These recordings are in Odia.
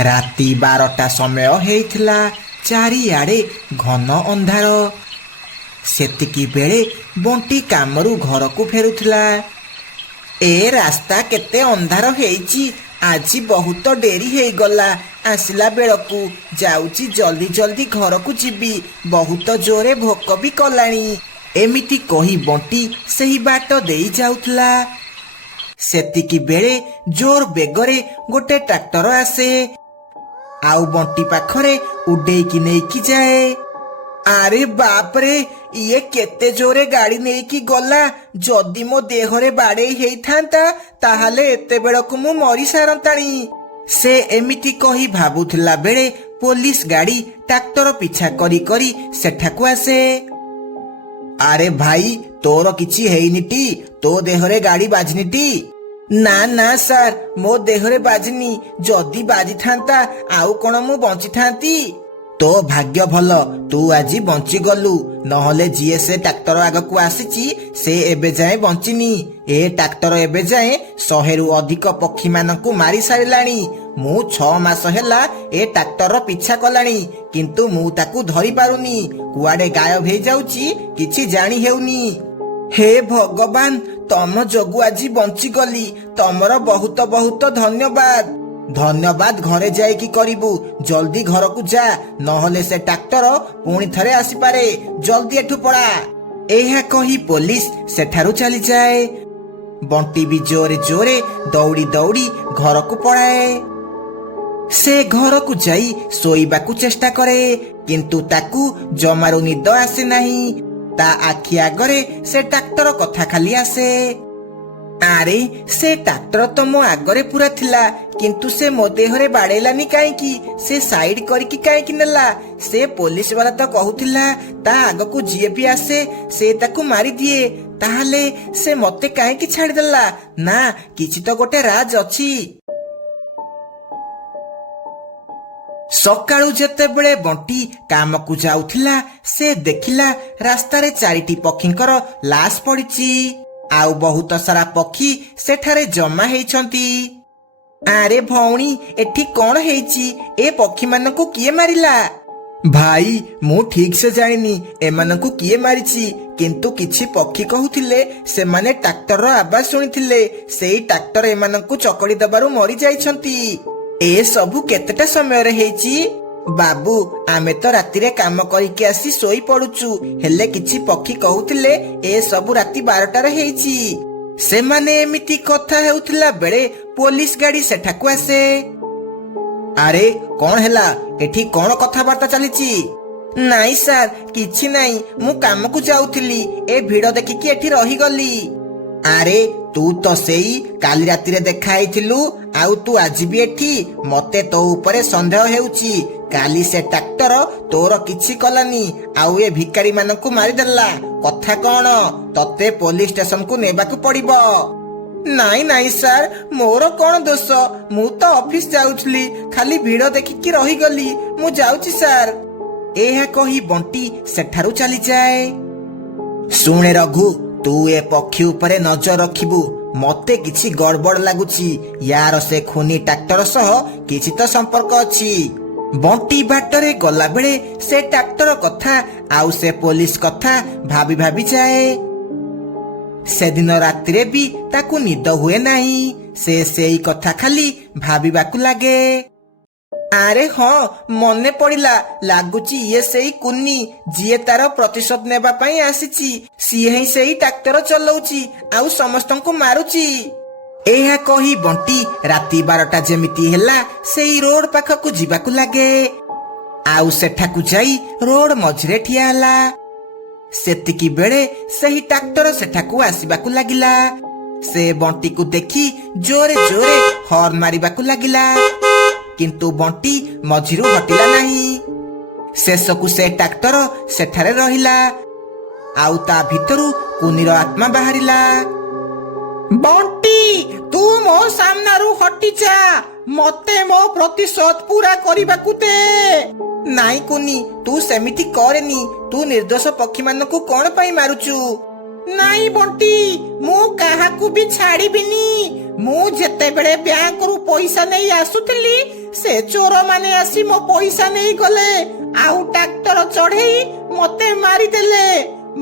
ରାତି 12ଟା ସମୟ ହେଇଥିଲା। ଚାରିଆଡ଼େ ଘନ ଅନ୍ଧାର। ସେତିକି ବେଳେ ବଣ୍ଟି କାମରୁ ଘରକୁ ଫେରୁଥିଲା। ଏ ରାସ୍ତା କେତେ ଅନ୍ଧାର ହେଇଛି, ଆଜି ବହୁତ ଡେରି ହେଇଗଲା। ଆସିଲା ବେଳକୁ ଯାଉଛି ଜଲ୍ଦି ଜଲ୍ଦି ଘରକୁ ଯିବି, ବହୁତ ଜୋରେ ଭୋକ ବି କଲାଣି। ଏମିତି କହି ବଣ୍ଟି ସେହି ବାଟ ଦେଇ ଯାଉଥିଲା। ସେତିକି ବେଳେ ଜୋର ବେଗରେ ଗୋଟେ ଟ୍ରାକ୍ଟର ଆସେ, ଆଉ ବଣ୍ଟି ପାଖରେ ଉଡେଇକି ନେଇକି ଯାଏ। ଆରେ ବାପରେ, ଇଏ କେତେ ଜୋରେ ଗାଡି ନେଇକି ଗଲା। ଯଦି ମୋ ଦେହରେ ବାଡେଇ ହେଇଥାନ୍ତା ତାହେଲେ ଏତେବେଳକୁ ମୁଁ ମରି ସାରନ୍ତାଣି। ସେ ଏମିତି କହି ଭାବୁଥିଲା ବେଳେ ପୋଲିସ ଗାଡି ଟ୍ରାକ୍ଟର ପିଛା କରି କରି ସେଠାକୁ ଆସେ। ଆରେ ଭାଇ, ତୋର କିଛି ହେଇନିଟି? ତୋ ଦେହରେ ଗାଡି ବାଜିନିଟି? ନା ନା ସାର୍, ମୋ ଦେହରେ ବାଜିନି। ଯଦି ବାଜିଥାନ୍ତା ଆଉ କଣ ମୁଁ ବଞ୍ଚିଥାନ୍ତି? ତୋ ଭାଗ୍ୟ ଭଲ, ତୁ ଆଜି ବଞ୍ଚିଗଲୁ। ନହେଲେ ଯିଏ ସେ ଟ୍ରାକ୍ଟର ଆଗକୁ ଆସିଛି ସେ ଏବେ ଯାଏଁ ବଞ୍ଚିନି। ଏ ଟ୍ରାକ୍ଟର ଏବେ ଯାଏଁ 100ରୁ ଅଧିକ ପକ୍ଷୀମାନଙ୍କୁ ମାରି ସାରିଲାଣି। ମୁଁ 6 ମାସ ହେଲା ଏ ଟ୍ରାକ୍ଟର ପିଛା କଲାଣି, କିନ୍ତୁ ମୁଁ ତାକୁ ଧରି ପାରୁନି। କୁଆଡେ ଗାୟବ ହେଇଯାଉଛି, କିଛି ଜାଣି ହେଉନି। ହେ ଭଗବାନ, ତମ ଯୋଗୁ ଆଜି ବଞ୍ଚିଗଲି। ତମର ବହୁତ ବହୁତ ଧନ୍ୟବାଦ। ଧନ୍ୟବାଦ ଘରେ ଯାଇକି କରିବୁ। ଜଲ୍ଦି ଘରକୁ ଯା, ନହେଲେ ସେ ଟ୍ରାକ୍ଟର ପୁଣି ଥରେ ଆସିପାରେ। ଜଲ୍ଦି ଏଠୁ ପଳା। ଏହା କହି ପୋଲିସ ସେଠାରୁ ଚାଲିଯାଏ। ବଣ୍ଟି ବି ଜୋରେ ଜୋରେ ଦୌଡ଼ି ଦୌଡ଼ି ଘରକୁ ପଳାଏ। ସେ ଘରକୁ ଯାଇ ଶୋଇବାକୁ ଚେଷ୍ଟା କରେ, କିନ୍ତୁ ତାକୁ ଜମାରୁ ନିଦ ଆସେ ନାହିଁ। ତା ଆଖି ଆଗରେ ସେ ଟ୍ରାକ୍ଟର କଥା ଖାଲି ଆସେ। ଆରେ, ସେ ଟ୍ରାକ୍ଟର ତ ମୋ ଆଗରେ ପୁରା ଥିଲା, କିନ୍ତୁ ସେ ମୋ ଦେହରେ ବାଡେଇଲାନି କାହିଁକି? ସେ ସାଇଡ କରିକି କାହିଁକି ନେଲା? ସେ ପୋଲିସ ବାଲା ତ କହୁଥିଲା ତା ଆଗକୁ ଯିଏ ବି ଆସେ ସେ ତାକୁ ମାରିଦିଏ। ତାହେଲେ ସେ ମତେ କାହିଁକି ଛାଡିଦେଲା? ନା, କିଛି ତ ଗୋଟେ ରାଜ ଅଛି। ସକାଳୁ ଯେତେବେଳେ ବଣ୍ଟି କାମକୁ ଯାଉଥିଲା, ସେ ଦେଖିଲା ରାସ୍ତାରେ 4ଟି ପକ୍ଷୀଙ୍କର ଲାଶ ପଡିଛି, ଆଉ ବହୁତ ସାରା ପକ୍ଷୀ ସେଠାରେ ଜମା ହେଇଛନ୍ତି। ଆରେ ଭଉଣୀ, ଏଠି କଣ ହେଇଛି? ଏ ପକ୍ଷୀମାନଙ୍କୁ କିଏ ମାରିଲା? ଭାଇ, ମୁଁ ଠିକ ସେ ଜାଣିନି ଏମାନଙ୍କୁ କିଏ ମାରିଛି, କିନ୍ତୁ କିଛି ପକ୍ଷୀ କହୁଥିଲେ ସେମାନେ ଟ୍ରାକ୍ଟରର ଆବାଜ ଶୁଣିଥିଲେ। ସେଇ ଟ୍ରାକ୍ଟର ଏମାନଙ୍କୁ ଚକଡି ଦେବାରୁ ମରି ଯାଇଛନ୍ତି। ଏ ସବୁ କେତେଟା ସମୟରେ ହେଇଛି? ବାବୁ, ଆମେ ତ ରାତିରେ କାମ କରିକି ଆସି ଶୋଇ ପଡୁଛୁ, ହେଲେ କିଛି ପକ୍ଷୀ କହୁଥିଲେ ଏ ସବୁ ରାତି 12ଟାରେ ହେଇଛି। ସେମାନେ ଏମିତି କଥା ହେଉଥିଲା ବେଳେ ପୋଲିସ ଗାଡି ସେଠାକୁ ଆସେ। ଆରେ କଣ ହେଲା? ଏଠି କଣ କଥାବାର୍ତ୍ତା ଚାଲିଛି? ନାଇଁ ସାର୍, କିଛି ନାଇଁ, ମୁଁ କାମକୁ ଯାଉଥିଲି, ଏ ଭିଡ ଦେଖିକି ଏଠି ରହିଗଲି। ଆରେ, ତୁ ତ ସେଇ କାଲି ରାତିରେ ଦେଖା ହେଇଥିଲୁ, ଆଉ ତୁ ଆଜି ବି ଏଠି? ମତେ ତୋ ଉପରେ ସନ୍ଦେହ ହେଉଛି। କାଲି ସେ ଟ୍ରାକ୍ଟର ତୋର କିଛି କଲାନି, ଆଉ ଏ ଭିକାରୀ ମାନଙ୍କୁ ମାରିଦେଲା। କଥା କଣ? ତତେ ପୋଲିସ ଷ୍ଟେସନକୁ ନେବାକୁ ପଡିବ। ନାଇଁ ନାଇଁ ସାର୍, ମୋର କଣ ଦୋଷ? ମୁଁ ତ ଅଫିସ ଯାଉଥିଲି, ଖାଲି ଭିଡ ଦେଖିକି ରହିଗଲି। ମୁଁ ଯାଉଛି ସାର୍। ଏହା କହି ବଣ୍ଟି ସେଠାରୁ ଚାଲିଯାଏ। ଶୁଣେ ରଘୁ, ତୁ ଏ ପକ୍ଷୀ ଉପରେ ନଜର ରଖିବୁ। ମତେ କିଛି ଗଡବଡ ଲାଗୁଛି। ୟାର ସେ ଖୁନି ଟ୍ରାକ୍ଟର ସହ କିଛି ତ ସମ୍ପର୍କ ଅଛି। ବଣ୍ଟି ବାଟରେ ଗଲାବେଳେ ସେ ଟ୍ରାକ୍ଟର କଥା ଆଉ ସେ ପୋଲିସ କଥା ଭାବି ଭାବି ଯାଏ। ସେଦିନ ରାତିରେ ବି ତାକୁ ନିଦ ହୁଏ ନାହିଁ। ସେ ସେଇ କଥା ଖାଲି ଭାବିବାକୁ ଲାଗେ। ଆରେ ହଁ, ମନେ ପଡିଲା। ଲାଗୁଛି ଇଏ ସେଇ କୁନି, ଯିଏ ତାର ପ୍ରତିଶୋଧ ନେବା ପାଇଁ ଆସିଛି। ସିଏ ହିଁ ସେଇ ଟ୍ରାକ୍ଟର ଚଲଉଛି ଆଉ ସମସ୍ତଙ୍କୁ ମାରୁଛି। ଏହା କହି ବଣ୍ଟି ରାତି 12ଟା ଯେମିତି ହେଲା ସେଇ ରୋଡ ପାଖକୁ ଯିବାକୁ ଲାଗେ, ଆଉ ସେଠାକୁ ଯାଇ ରୋଡ ମଝିରେ ଠିଆ ହେଲା। ସେତିକି ବେଳେ ସେହି ଟ୍ରାକ୍ଟର ସେଠାକୁ ଆସିବାକୁ ଲାଗିଲା। ସେ ବଣ୍ଟିକୁ ଦେଖି ଜୋରେ ଜୋରେ ହର୍ନ ମାରିବାକୁ ଲାଗିଲା, କିନ୍ତୁ ବଣ୍ଟି ମଝିରୁ ହଟିଲା ନାହିଁ। ଶେଷକୁ ସେ ଟ୍ରାକ୍ଟର ସେଠାରେ ରହିଲା, ଆଉ ତା ଭିତରୁ କୁନିର ଆତ୍ମା ବାହାରିଲା। ବଣ୍ଟି, ତୁ ମୋ ସାମ୍ନାରୁ ହଟିଯା। ମତେ ମୋ ପ୍ରତିଶୋଧ ପୁରା କରିବାକୁ ଦେ। ନାଇଁ କୁନି, ତୁ ସେମିତି କରେନି। ତୁ ନିର୍ଦ୍ଦୋଷ ପକ୍ଷୀମାନଙ୍କୁ କଣ ପାଇଁ ମାରୁଛୁ? ନାଇଁ ବଣ୍ଟି, ମୁଁ କାହାକୁ ବି ଛାଡ଼ିବିନି। ମୁଁ ଯେତେବେଳେ ବ୍ୟାଙ୍କରୁ ପଇସା ନେଇ ଆସୁଥିଲି ସେ ଚୋରମାନେ ଆସି ମୋ ପଇସା ନେଇଗଲେ, ଆଉ ଟ୍ରାକ୍ଟର ଚଢେଇ ମତେ ମାରିଦେଲେ।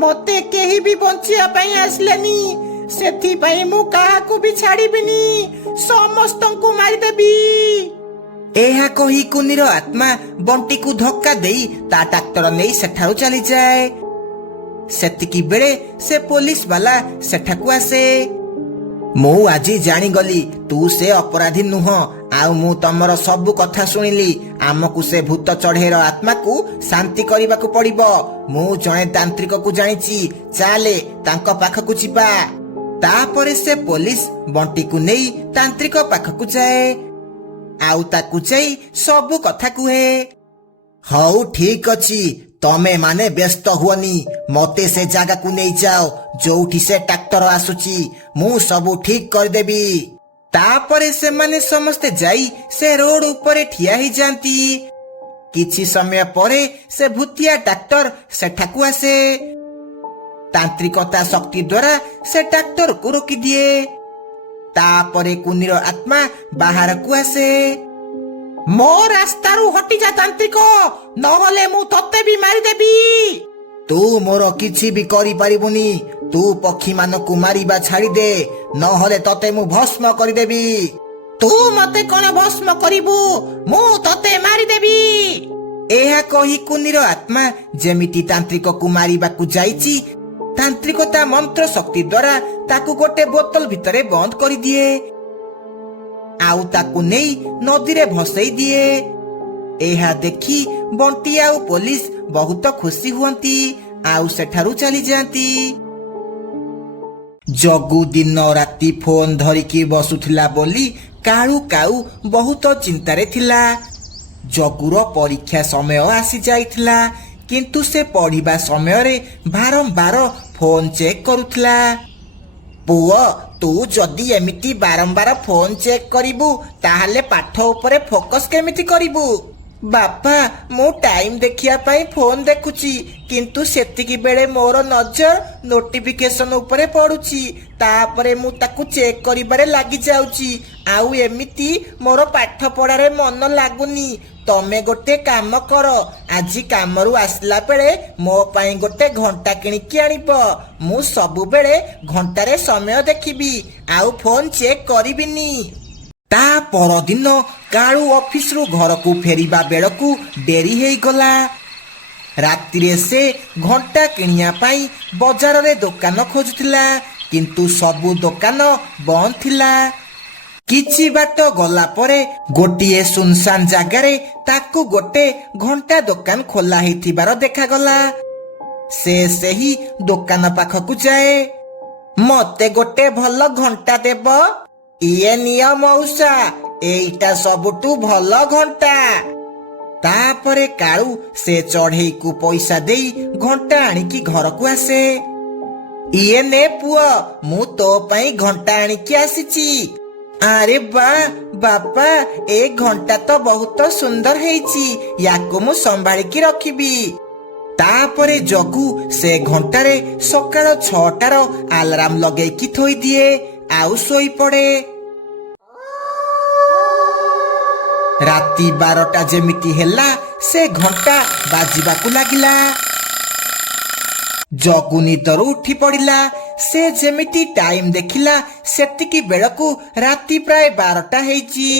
ମତେ କେହି ବି ବଞ୍ଚିବା ପାଇଁ ଆସିଲେନି। ସେଥିପାଇଁ ମୁଁ କାହାକୁ ବି ଛାଡ଼ିବିନି, ସମସ୍ତଙ୍କୁ ମାରିଦେବି। ଏହା କହି କୁନିର ଆତ୍ମା ବଣ୍ଟିକୁ ଧକ୍କା ଦେଇ ତା ଟ୍ରାକ୍ଟର ନେଇ ସେଠାରୁ ଚାଲିଯାଏ। ସେତିକି ବେଳେ ସେ ପୋଲିସ ବାଲା ସେଠାକୁ ଆସେ। ମୁଁ ଆଜି ଜାଣିଗଲି ତୁ ସେ ଅପରାଧୀ ନୁହଁ, ଆଉ ମୁଁ ତମର ସବୁ କଥା ଶୁଣିଲି। ଆମକୁ ସେ ଭୂତ ଚଢେଇର ଆତ୍ମାକୁ ଶାନ୍ତି କରିବାକୁ ପଡିବ। ମୁଁ ଜଣେ ତାନ୍ତ୍ରିକକୁ ଜାଣିଛି, ଚାଲେ ତାଙ୍କ ପାଖକୁ ଯିବା। ତାପରେ ସେ ପୋଲିସ ବଣ୍ଟିକୁ ନେଇ ତାନ୍ତ୍ରିକ ପାଖକୁ ଯାଏ, ଆଉ ତାକୁ ଯାଇ ସବୁ କଥା କୁହେ। ହଉ ଠିକ ଅଛି, ତମେ ମାନେ ବ୍ୟସ୍ତ ହୁଅନି, ମତେ ସେ ଜାଗାକୁ ନେଇଯାଅ ଯୋଉଠି ସେ ଟ୍ରାକ୍ଟର ଆସୁଛି। ମୁଁ ସବୁ ଠିକ କରିଦେବି। ତାପରେ ସେମାନେ ସମସ୍ତେ ଯାଇ ସେ ରୋଡ ଉପରେ ଠିଆ ହେଇଯାନ୍ତି। କିଛି ସମୟ ପରେ ସେ ଭୂତିଆ ଟ୍ରାକ୍ଟର ସେଠାକୁ ଆସେ। ତାନ୍ତ୍ରିକତା ଶକ୍ତି ଦ୍ୱାରା ସେ ଟ୍ରାକ୍ଟରକୁ ରୋକିଦିଏ। ତାପରେ କୁନିର ଆତ୍ମା ବାହାରକୁ ଆସେ। ମୋ ରାସ୍ତାରୁ ହଟିଯା ତାନ୍ତ୍ରିକ, ନହେଲେ ମୁଁ ତତେ ବି ମାରିଦେବି। ତୁ ମୋର କିଛି ବି କରିପାରିବୁନି। ତୁ ପକ୍ଷୀମାନଙ୍କୁ ମାରିବା ଛାଡ଼ିଦେ, ନହେଲେ ତତେ ମୁଁ ଭସ୍ମ କରିଦେବି। ତୁ ମତେ କଣ ଭସ୍ମ କରିବୁ? ମୁଁ ତତେ ମାରିଦେବି। ଏହା କହି କୁନିର ଆତ୍ମା ଯେମିତି ତାନ୍ତ୍ରିକକୁ ମାରିବାକୁ ଯାଇଛି, ତାନ୍ତ୍ରିକତା ମନ୍ତ୍ର ଶକ୍ତି ଦ୍ୱାରା ତାକୁ ଗୋଟେ ବୋତଲ ଭିତରେ ବନ୍ଦ କରିଦିଏ, ଆଉ ତାକୁ ନେଇ ନଦୀରେ ଭସେଇ ଦିଏ। ଏହା ଦେଖି ବଣ୍ଟି ଆଉ ପୋଲିସ ବହୁତ ଖୁସି ହୁଅନ୍ତି, ଆଉ ସେଠାରୁ ଚାଲିଯାଆନ୍ତି। ଜଗୁ ଦିନ ରାତି ଫୋନ ଧରିକି ବସୁଥିଲା ବୋଲି କାଳୁ କାଉ ବହୁତ ଚିନ୍ତାରେ ଥିଲା। ଜଗୁର ପରୀକ୍ଷା ସମୟ ଆସି ଯାଇଥିଲା, କିନ୍ତୁ ସେ ପଢିବା ସମୟରେ ବାରମ୍ବାର ଫୋନ ଚେକ୍ କରୁଥିଲା। ପୁଅ, ତୁ ଯଦି ଏମିତି ବାରମ୍ବାର ଫୋନ ଚେକ୍ କରିବୁ ତାହେଲେ ପାଠ ଉପରେ ଫୋକସ କେମିତି କରିବୁ? ବାପା, ମୁଁ ଟାଇମ ଦେଖିବା ପାଇଁ ଫୋନ ଦେଖୁଛି, କିନ୍ତୁ ସେତିକି ବେଳେ ମୋର ନଜର ନୋଟିଫିକେସନ ଉପରେ ପଡୁଛି। ତାପରେ ମୁଁ ତାକୁ ଚେକ୍ କରିବାରେ ଲାଗି ଯାଉଛି, ଆଉ ଏମିତି ମୋର ପାଠ ପଢାରେ ମନ ଲାଗୁନି। ତମେ ଗୋଟେ କାମ କର, ଆଜି କାମରୁ ଆସିଲା ବେଳେ ମୋ ପାଇଁ ଗୋଟେ ଘଣ୍ଟା କିଣିକି ଆଣିବ। ମୁଁ ସବୁବେଳେ ଘଣ୍ଟାରେ ସମୟ ଦେଖିବି, ଆଉ ଫୋନ ଚେକ୍ କରିବିନି। ତା ପରଦିନ କାଳୁ ଅଫିସରୁ ଘରକୁ ଫେରିବା ବେଳକୁ ଡେରି ହେଇଗଲା। ରାତିରେ ସେ ଘଣ୍ଟା କିଣିବା ପାଇଁ ବଜାରରେ ଦୋକାନ ଖୋଜୁଥିଲା, କିନ୍ତୁ ସବୁ ଦୋକାନ ବନ୍ଦ ଥିଲା। କିଛି ବାଟ ଗଲା ପରେ ଗୋଟିଏ ସୁନସାନ ଜାଗାରେ ତାକୁ ଗୋଟେ ଘଣ୍ଟା ଦୋକାନ ଖୋଲା ହେଇଥିବାର ଦେଖାଗଲା। ସେ ସେହି ଦୋକାନ ପାଖକୁ ଯାଏ। ମତେ ଗୋଟେ ଭଲ ଘଣ୍ଟା ଦେବ? ଇଏ ନିଅ ମଉସା, ଏଇଟା ସବୁଠୁ ଭଲ ଘଣ୍ଟା। ତାପରେ କାଳୁ ସେ ଚଢେଇକୁ ପଇସା ଦେଇ ଘଣ୍ଟା ଆଣିକି ଘରକୁ ଆସେ। ଇଏ ନେ ପୁଅ, ମୁଁ ତୋ ପାଇଁ ଘଣ୍ଟା ଆଣିକି ଆସିଛି। ଆରେ ବା ବାପା, ଏ ଘଣ୍ଟା ତ ବହୁତ ସୁନ୍ଦର ହେଇଛି, ୟାକୁ ମୁଁ ସମ୍ଭାଳିକି ରଖିବି। ତାପରେ ଜଗୁ ସେ ଘଣ୍ଟାରେ ସକାଳ 6ଟାର ଆଲାରାମ ଲଗେଇକି ଥୋଇଦିଏ, ଆଉ ଶୋଇପଡେ। ରାତି 12ଟା ଯେମିତି ହେଲା ସେ ଘଣ୍ଟା ବାଜିବାକୁ ଲାଗିଲା। ଜଗୁ ନିଦରୁ ଉଠି ପଡିଲା। ସେ ଯେମିତି ଟାଇମ ଦେଖିଲା, ସେତିକି ବେଳକୁ ରାତି ପ୍ରାୟ 12ଟା ହେଇଛି।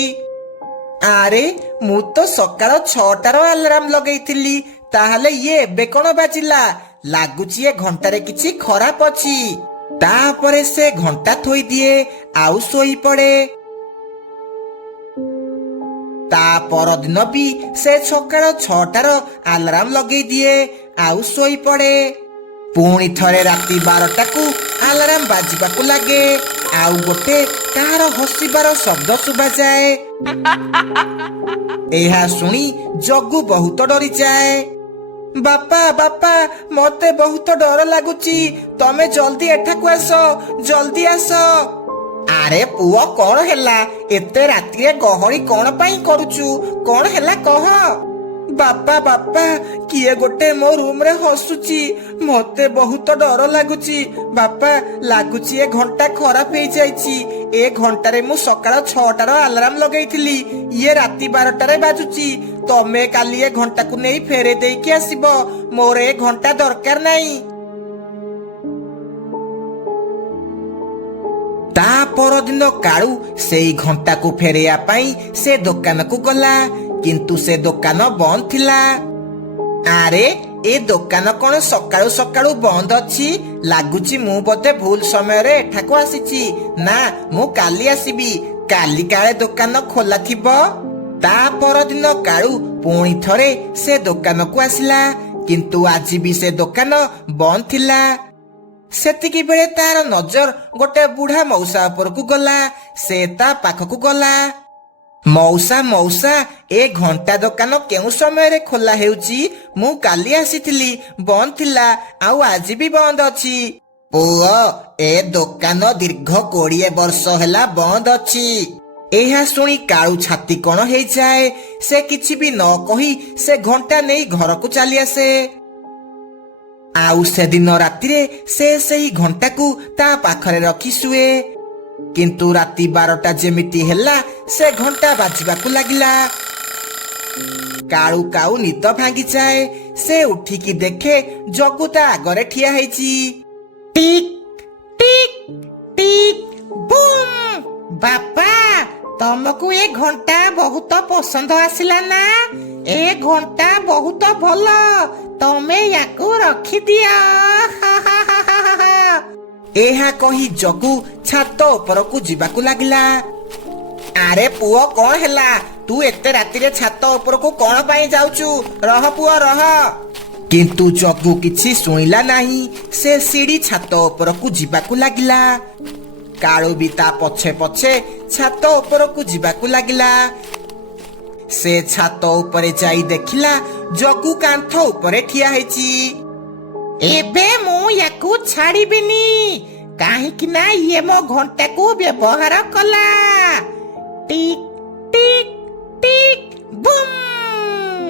ଆରେ, ମୁଁ ତ ସକାଳ 6ଟାର ଆଲାରାମ ଲଗେଇଥିଲି, ତାହେଲେ ଇଏ ଏବେ କଣ ବାଜିଲା? ଲାଗୁଛି ଏ ଘଣ୍ଟାରେ କିଛି ଖରାପ ଅଛି। ତାପରେ ସେ ଘଣ୍ଟା ଥୋଇଦିଏ, ଆଉ ଶୋଇପଡେ। ତା ପରଦିନ ବି ସେ ସକାଳ 6ଟାର ଆଲାରାମ ଲଗେଇ ଦିଏ, ଆଉ ଶୋଇପଡେ। ପୁଣି ଥରେ ରାତି 12ଟାକୁ ଆଲାରାମ ବାଜିବାକୁ ଲାଗେ, ଆଉ ଗୋଟେ କାହାର ହସିବାର ଶବ୍ଦ ଶୁଭାଯାଏ। ଏହା ଶୁଣି ଜଗୁ ବହୁତ ଡରିଯାଏ। ବାପା ବାପା, ମତେ ବହୁତ ଡର ଲାଗୁଛି, ତମେ ଜଲ୍ଦି ଏଠାକୁ ଆସ, ଜଲ୍ଦି ଆସ। ଆରେ ପୁଅ, କଣ ହେଲା? ଏତେ ରାତିରେ ଗହଳି କଣ ପାଇଁ କରୁଛୁ? କଣ ହେଲା କହ? ବାପା ବାପା କିଏ ଗୋଟେ ମୋ ରୁମ ରେ ହସୁଛି ମତେ ବହୁତ ଡର ଲାଗୁଛି ବାପା ଲାଗୁଛି ଏ ଘଣ୍ଟା ଖରାପ ହେଇଯାଇଛି ଏ ଘଣ୍ଟାରେ ମୁଁ ସକାଳ 6ଟାର ଆଲାରାମ ଲଗେଇଥିଲି ଇଏ ରାତି 12ଟାରେ ବାଜୁଛି ତମେ କାଲି ଏ ଘଣ୍ଟାକୁ ନେଇ ଫେରେଇ ଦେଇକି ଆସିବ ମୋର ଏ ଘଣ୍ଟା ଦରକାର ନାହିଁ ତା ପରଦିନ କାଳୁ ସେଇ ଘଣ୍ଟାକୁ ଫେରେଇବା ପାଇଁ ସେ ଦୋକାନକୁ ଗଲା କିନ୍ତୁ ସେ ଦୋକାନ ବନ୍ଦ ଥିଲା ଆରେ ଏ ଦୋକାନ କଣ ସକାଳୁ ସକାଳୁ ବନ୍ଦ ଅଛି ଲାଗୁଛି ମୁଁ ବୋଧେ ଭୁଲ ସମୟରେ ଏଠାକୁ ଆସିଛି ନା ମୁଁ କାଲି ଆସିବି କାଲି କାଳେ ଦୋକାନ ଖୋଲା ଥିବ ତା ପରଦିନ କାଳୁ ପୁଣି ଥରେ ସେ ଦୋକାନକୁ ଆସିଲା କିନ୍ତୁ ଆଜି ବି ସେ ଦୋକାନ ବନ୍ଦ ଥିଲା ସେତିକି ବେଳେ ତାର ନଜର ଗୋଟେ ବୁଢା ମଉସା ଉପରକୁ ଗଲା ସେ ତା ପାଖକୁ ଗଲା ମଉସା ମଉସା ଏ ଘଣ୍ଟା ଦୋକାନ କେଉଁ ସମୟରେ ଖୋଲା ହେଉଛି ମୁଁ କାଲି ଆସିଥିଲି ବନ୍ଦ ଥିଲା ଆଉ ଆଜି ବି ବନ୍ଦ ଅଛି ପୁଅ ଏ ଦୋକାନ ଦୀର୍ଘ 20 ବର୍ଷ ହେଲା ବନ୍ଦ ଅଛି ଏହା ଶୁଣି କାଳୁ ଛାତି କଣ ହେଇଯାଏ ସେ କିଛି ବି ନ କହି ସେ ଘଣ୍ଟା ନେଇ ଘରକୁ ଚାଲି ଆସେ ଆଉ ସେଦିନ ରାତିରେ ସେ ସେହି ଘଣ୍ଟାକୁ ତା ପାଖରେ ରଖି ଶୁଏ କିନ୍ତୁ ରାତି 12ଟା ଯେମିତି ହେଲା ସେ ଘଣ୍ଟା ବାଜିବାକୁ ଲାଗିଲା କାଳୁ କାଉ ନିଦ ଭାଙ୍ଗିଯାଏ ସେ ଉଠିକି ଦେଖେ ଜଗୁ ତା ଆଗରେ ଠିଆ ହେଇଛି ଟିକ୍ ଟିକ୍ ଟିକ୍ ବୁମ୍ ବାପା ତମକୁ ଏ ଘଣ୍ଟା ବହୁତ ପସନ୍ଦ ଆସିଲା ନା ଏ ଘଣ୍ଟା ବହୁତ ଭଲ ତମେ ୟାକୁ ରଖିଦିଅ ଏହା କହି ଜଗୁ ଛାତ ଉପରକୁ ଯିବାକୁ ଲାଗିଲା ଆରେ ପୁଅ କଣ ହେଲା ତୁ ଏତେ ରାତିରେ ଛାତ ଉପରକୁ କଣ ପାଇଁ ଯାଉଛୁ ରହ ପୁଅ ରହ କିନ୍ତୁ ଜଗୁ କିଛି ଶୁଣିଲା ନାହିଁ ସେ ସିଡି ଛାତ ଉପରକୁ ଯିବାକୁ ଲାଗିଲା କାଳୁ ବି ତା ପଛେ ପଛେ ଛାତ ଉପରକୁ ଯିବାକୁ ଲାଗିଲା ସେ ଛାତ ଉପରେ ଯାଇ ଦେଖିଲା ଜଗୁ କାନ୍ଥ ଉପରେ ଠିଆ ହେଇଛି ଏବେ ମୁଁ ୟାକୁ ଛାଡ଼ିବିନି କାହିଁକି ନା ଇଏ ମୋ ଘଣ୍ଟାକୁ ବ୍ୟବହାର କଲା ଟିକ୍ ଟିକ୍ ଟିକ୍ ବୁମ୍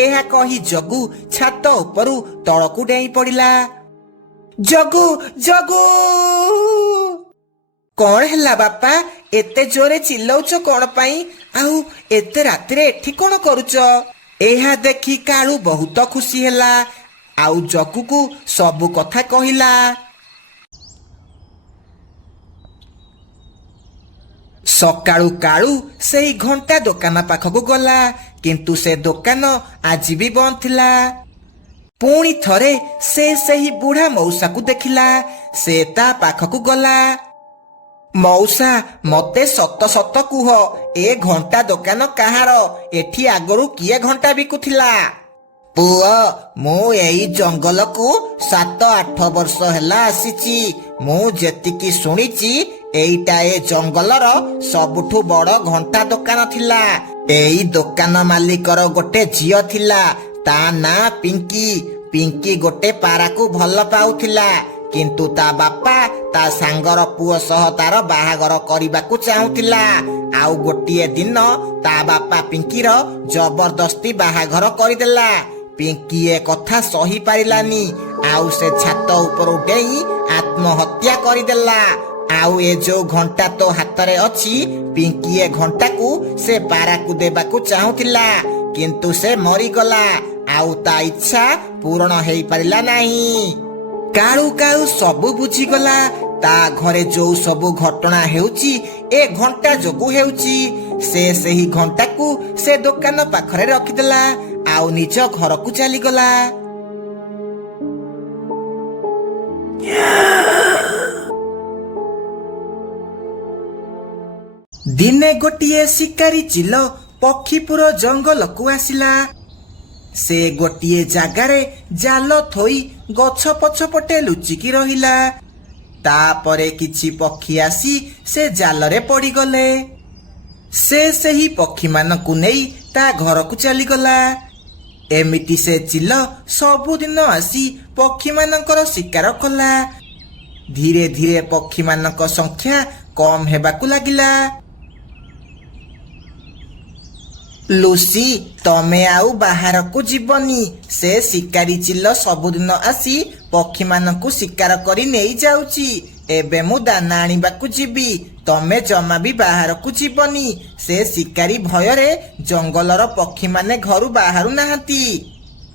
ଏହା କହି ଜଗୁ ଛାତ ଉପରୁ ତଳକୁ ଡେଇଁ ପଡ଼ିଲା ଜଗୁ ଜଗୁ କଣ ହେଲା ବାପା ଏତେ ଜୋରେ ଚିଲ୍ଲଉଛ କଣ ପାଇଁ ଆଉ ଏତେ ରାତିରେ ଏଠି କଣ କରୁଛ ଏହା ଦେଖି କାଳୁ ବହୁତ ଖୁସି ହେଲା ଆଉ ଜଗୁକୁ ସବୁ କଥା କହିଲା ସକାଳୁ କାଳୁ ସେଇ ଘଣ୍ଟା ଦୋକାନ ପାଖକୁ ଗଲା କିନ୍ତୁ ସେ ଦୋକାନ ଆଜି ବି ବନ୍ଦ ଥିଲା ପୁଣି ଥରେ ସେ ସେହି ବୁଢା ମଉସାକୁ ଦେଖିଲା ସେ ତା ପାଖକୁ ଗଲା ମଉସା ମତେ ସତ ସତ କୁହ ଏ ଘଣ୍ଟା ଦୋକାନ କାହାର ଏଠି ଆଗରୁ କିଏ ଘଣ୍ଟା ବିକୁଥିଲା ପୁଅ ମୁଁ ଏଇ ଜଙ୍ଗଲକୁ 7-8 ବର୍ଷ ହେଲା ଆସିଛି ମୁଁ ଯେତିକି ଶୁଣିଛି ଏଇଟା ଏ ଜଙ୍ଗଲର ସବୁଠୁ ବଡ ଘଣ୍ଟା ଦୋକାନ ଥିଲା ଏଇ ଦୋକାନ ମାଲିକର ଗୋଟେ ଝିଅ ଥିଲା ତା ନାଁ ପିଙ୍କି ପିଙ୍କି ଗୋଟେ ପାରାକୁ ଭଲ ପାଉଥିଲା କିନ୍ତୁ ତା ବାପା ତା ସାଙ୍ଗର ପୁଅ ସହ ତାର ବାହାଘର କରିବାକୁ ଚାହୁଁଥିଲା ଆଉ ଗୋଟିଏ ଦିନ ତା ବାପା ପିଙ୍କିର ଜବରଦସ୍ତି ବାହାଘର କରିଦେଲା ପିଙ୍କି ଏ କଥା ସହି ପାରିଲାନି ଆଉ ସେ ଛାତ ଉପରୁ ଡେଇଁ ଆତ୍ମହତ୍ୟା କରିଦେଲା ଆଉ ଏ ଯୋଉ ଘଣ୍ଟା ତୋ ହାତରେ ଅଛି ପିଙ୍କି ଏ ଘଣ୍ଟାକୁ ସେ ପାରାକୁ ଦେବାକୁ ଚାହୁଁଥିଲା କିନ୍ତୁ ସେ ମରିଗଲା ଆଉ ତା ଇଚ୍ଛା ପୂରଣ ହେଇପାରିଲା ନାହିଁ କାଳୁ କାଳୁ ସବୁ ବୁଝିଗଲା ତା ଘରେ ଯୋଉ ସବୁ ଘଟଣା ହେଉଛି ଏ ଘଣ୍ଟା ଯୋଗୁ ହେଉଛି ସେ ସେହି ଘଣ୍ଟାକୁ ସେ ଦୋକାନ ପାଖରେ ରଖିଦେଲା ଆଉ ନିଜ ଘରକୁ ଚାଲିଗଲା ଦିନେ ଗୋଟିଏ ଶିକାରୀ ଚିଲ ପକ୍ଷୀପୁର ଜଙ୍ଗଲକୁ ଆସିଲା ସେ ଗୋଟିଏ ଜାଗାରେ ଜାଲ ଥୋଇ ଗଛ ପଛପଟେ ଲୁଚିକି ରହିଲା ତାପରେ କିଛି ପକ୍ଷୀ ଆସି ସେ ଜାଲରେ ପଡ଼ିଗଲେ ସେ ସେହି ପକ୍ଷୀମାନଙ୍କୁ ନେଇ ତା ଘରକୁ ଚାଲିଗଲା ଏମିତି ସେ ଚିଲ ସବୁଦିନ ଆସି ପକ୍ଷୀମାନଙ୍କର ଶିକାର କଲା ଧୀରେ ଧୀରେ ପକ୍ଷୀମାନଙ୍କ ସଂଖ୍ୟା କମ ହେବାକୁ ଲାଗିଲା ଲୁସି ତମେ ଆଉ ବାହାରକୁ ଯିବନି। ସେ ଶିକାରୀ ଚିଲ ସବୁଦିନ ଆସି ପକ୍ଷୀମାନଙ୍କୁ ଶିକାର କରି ନେଇଯାଉଛି। ଏବେ ମୁଁ ଦାନା ଆଣିବାକୁ ଯିବି। ତମେ ଜମା ବି ବାହାରକୁ ଯିବନି। ସେ ଶିକାରୀ ଭୟରେ ଜଙ୍ଗଲର ପକ୍ଷୀମାନେ ଘରୁ ବାହାରୁ ନାହାନ୍ତି।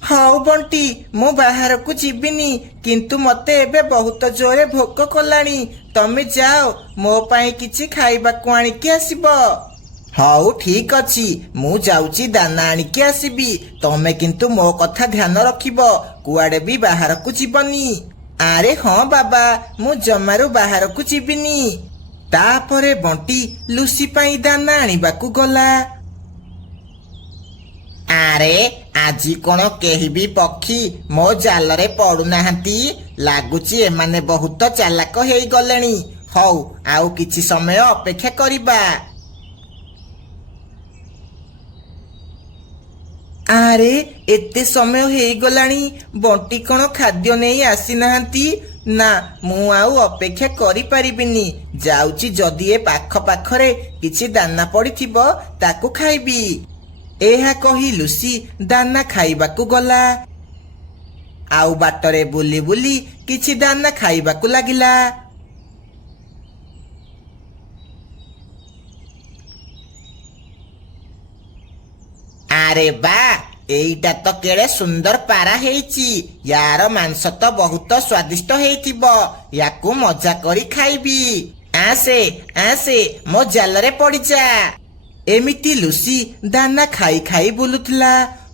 ହଉ ବଣ୍ଟି, ମୁଁ ବାହାରକୁ ଯିବିନି, କିନ୍ତୁ ମତେ ଏବେ ବହୁତ ଜୋରେ ଭୋକ କଲାଣି। ତମେ ଯାଅ, ମୋ ପାଇଁ କିଛି ଖାଇବାକୁ ଆଣିକି ଆସିବ। ହଉ ଠିକ ଅଛି, ମୁଁ ଯାଉଛି ଦାନା ଆଣିକି ଆସିବି। ତମେ କିନ୍ତୁ ମୋ କଥା ଧ୍ୟାନ ରଖିବ, କୁଆଡେ ବି ବାହାରକୁ ଯିବନି। ଆରେ ହଁ ବାବା, ମୁଁ ଜମାରୁ ବାହାରକୁ ଯିବିନି। ତାପରେ ବଣ୍ଟି ଲୁସି ପାଇଁ ଦାନା ଆଣିବାକୁ ଗଲା। ଆରେ ଆଜି କଣ କେହି ବି ପକ୍ଷୀ ମୋ ଜାଲରେ ପଡୁନାହାନ୍ତି। ଲାଗୁଛି ଏମାନେ ବହୁତ ଚାଲାକ ହେଇଗଲେଣି। ହଉ, ଆଉ କିଛି ସମୟ ଅପେକ୍ଷା କରିବା। ଆରେ ଏତେ ସମୟ ହେଇଗଲାଣି, ବଣ୍ଟି କଣ ଖାଦ୍ୟ ନେଇ ଆସିନାହାନ୍ତି? ନା, ମୁଁ ଆଉ ଅପେକ୍ଷା କରିପାରିବିନି। ଯାଉଛି, ଯଦି ଏ ପାଖ ପାଖରେ କିଛି ଦାନା ପଡିଥିବ ତାକୁ ଖାଇବି। ଏହା କହି ଲୁସି ଦାନା ଖାଇବାକୁ ଗଲା। ଆଉ ବାଟରେ ବୁଲି ବୁଲି କିଛି ଦାନା ଖାଇବାକୁ ଲାଗିଲା। ଆରେ ବା, ଏଇଟା ତ କେଡେ ସୁନ୍ଦର ପାରା ହେଇଛି। ୟାର ମାଂସ ତ ବହୁତ ସ୍ୱାଦିଷ୍ଟ ହେଇଥିବ। ୟାକୁ ମଜା କରି ଖାଇବି। ଆସେ ଆସେ, ମୋ ଜାଲରେ ପଡିଯା। ଏମିତି ଲୁସି ଦାନା ଖାଇ ଖାଇ ବୁଲୁଥିଲା।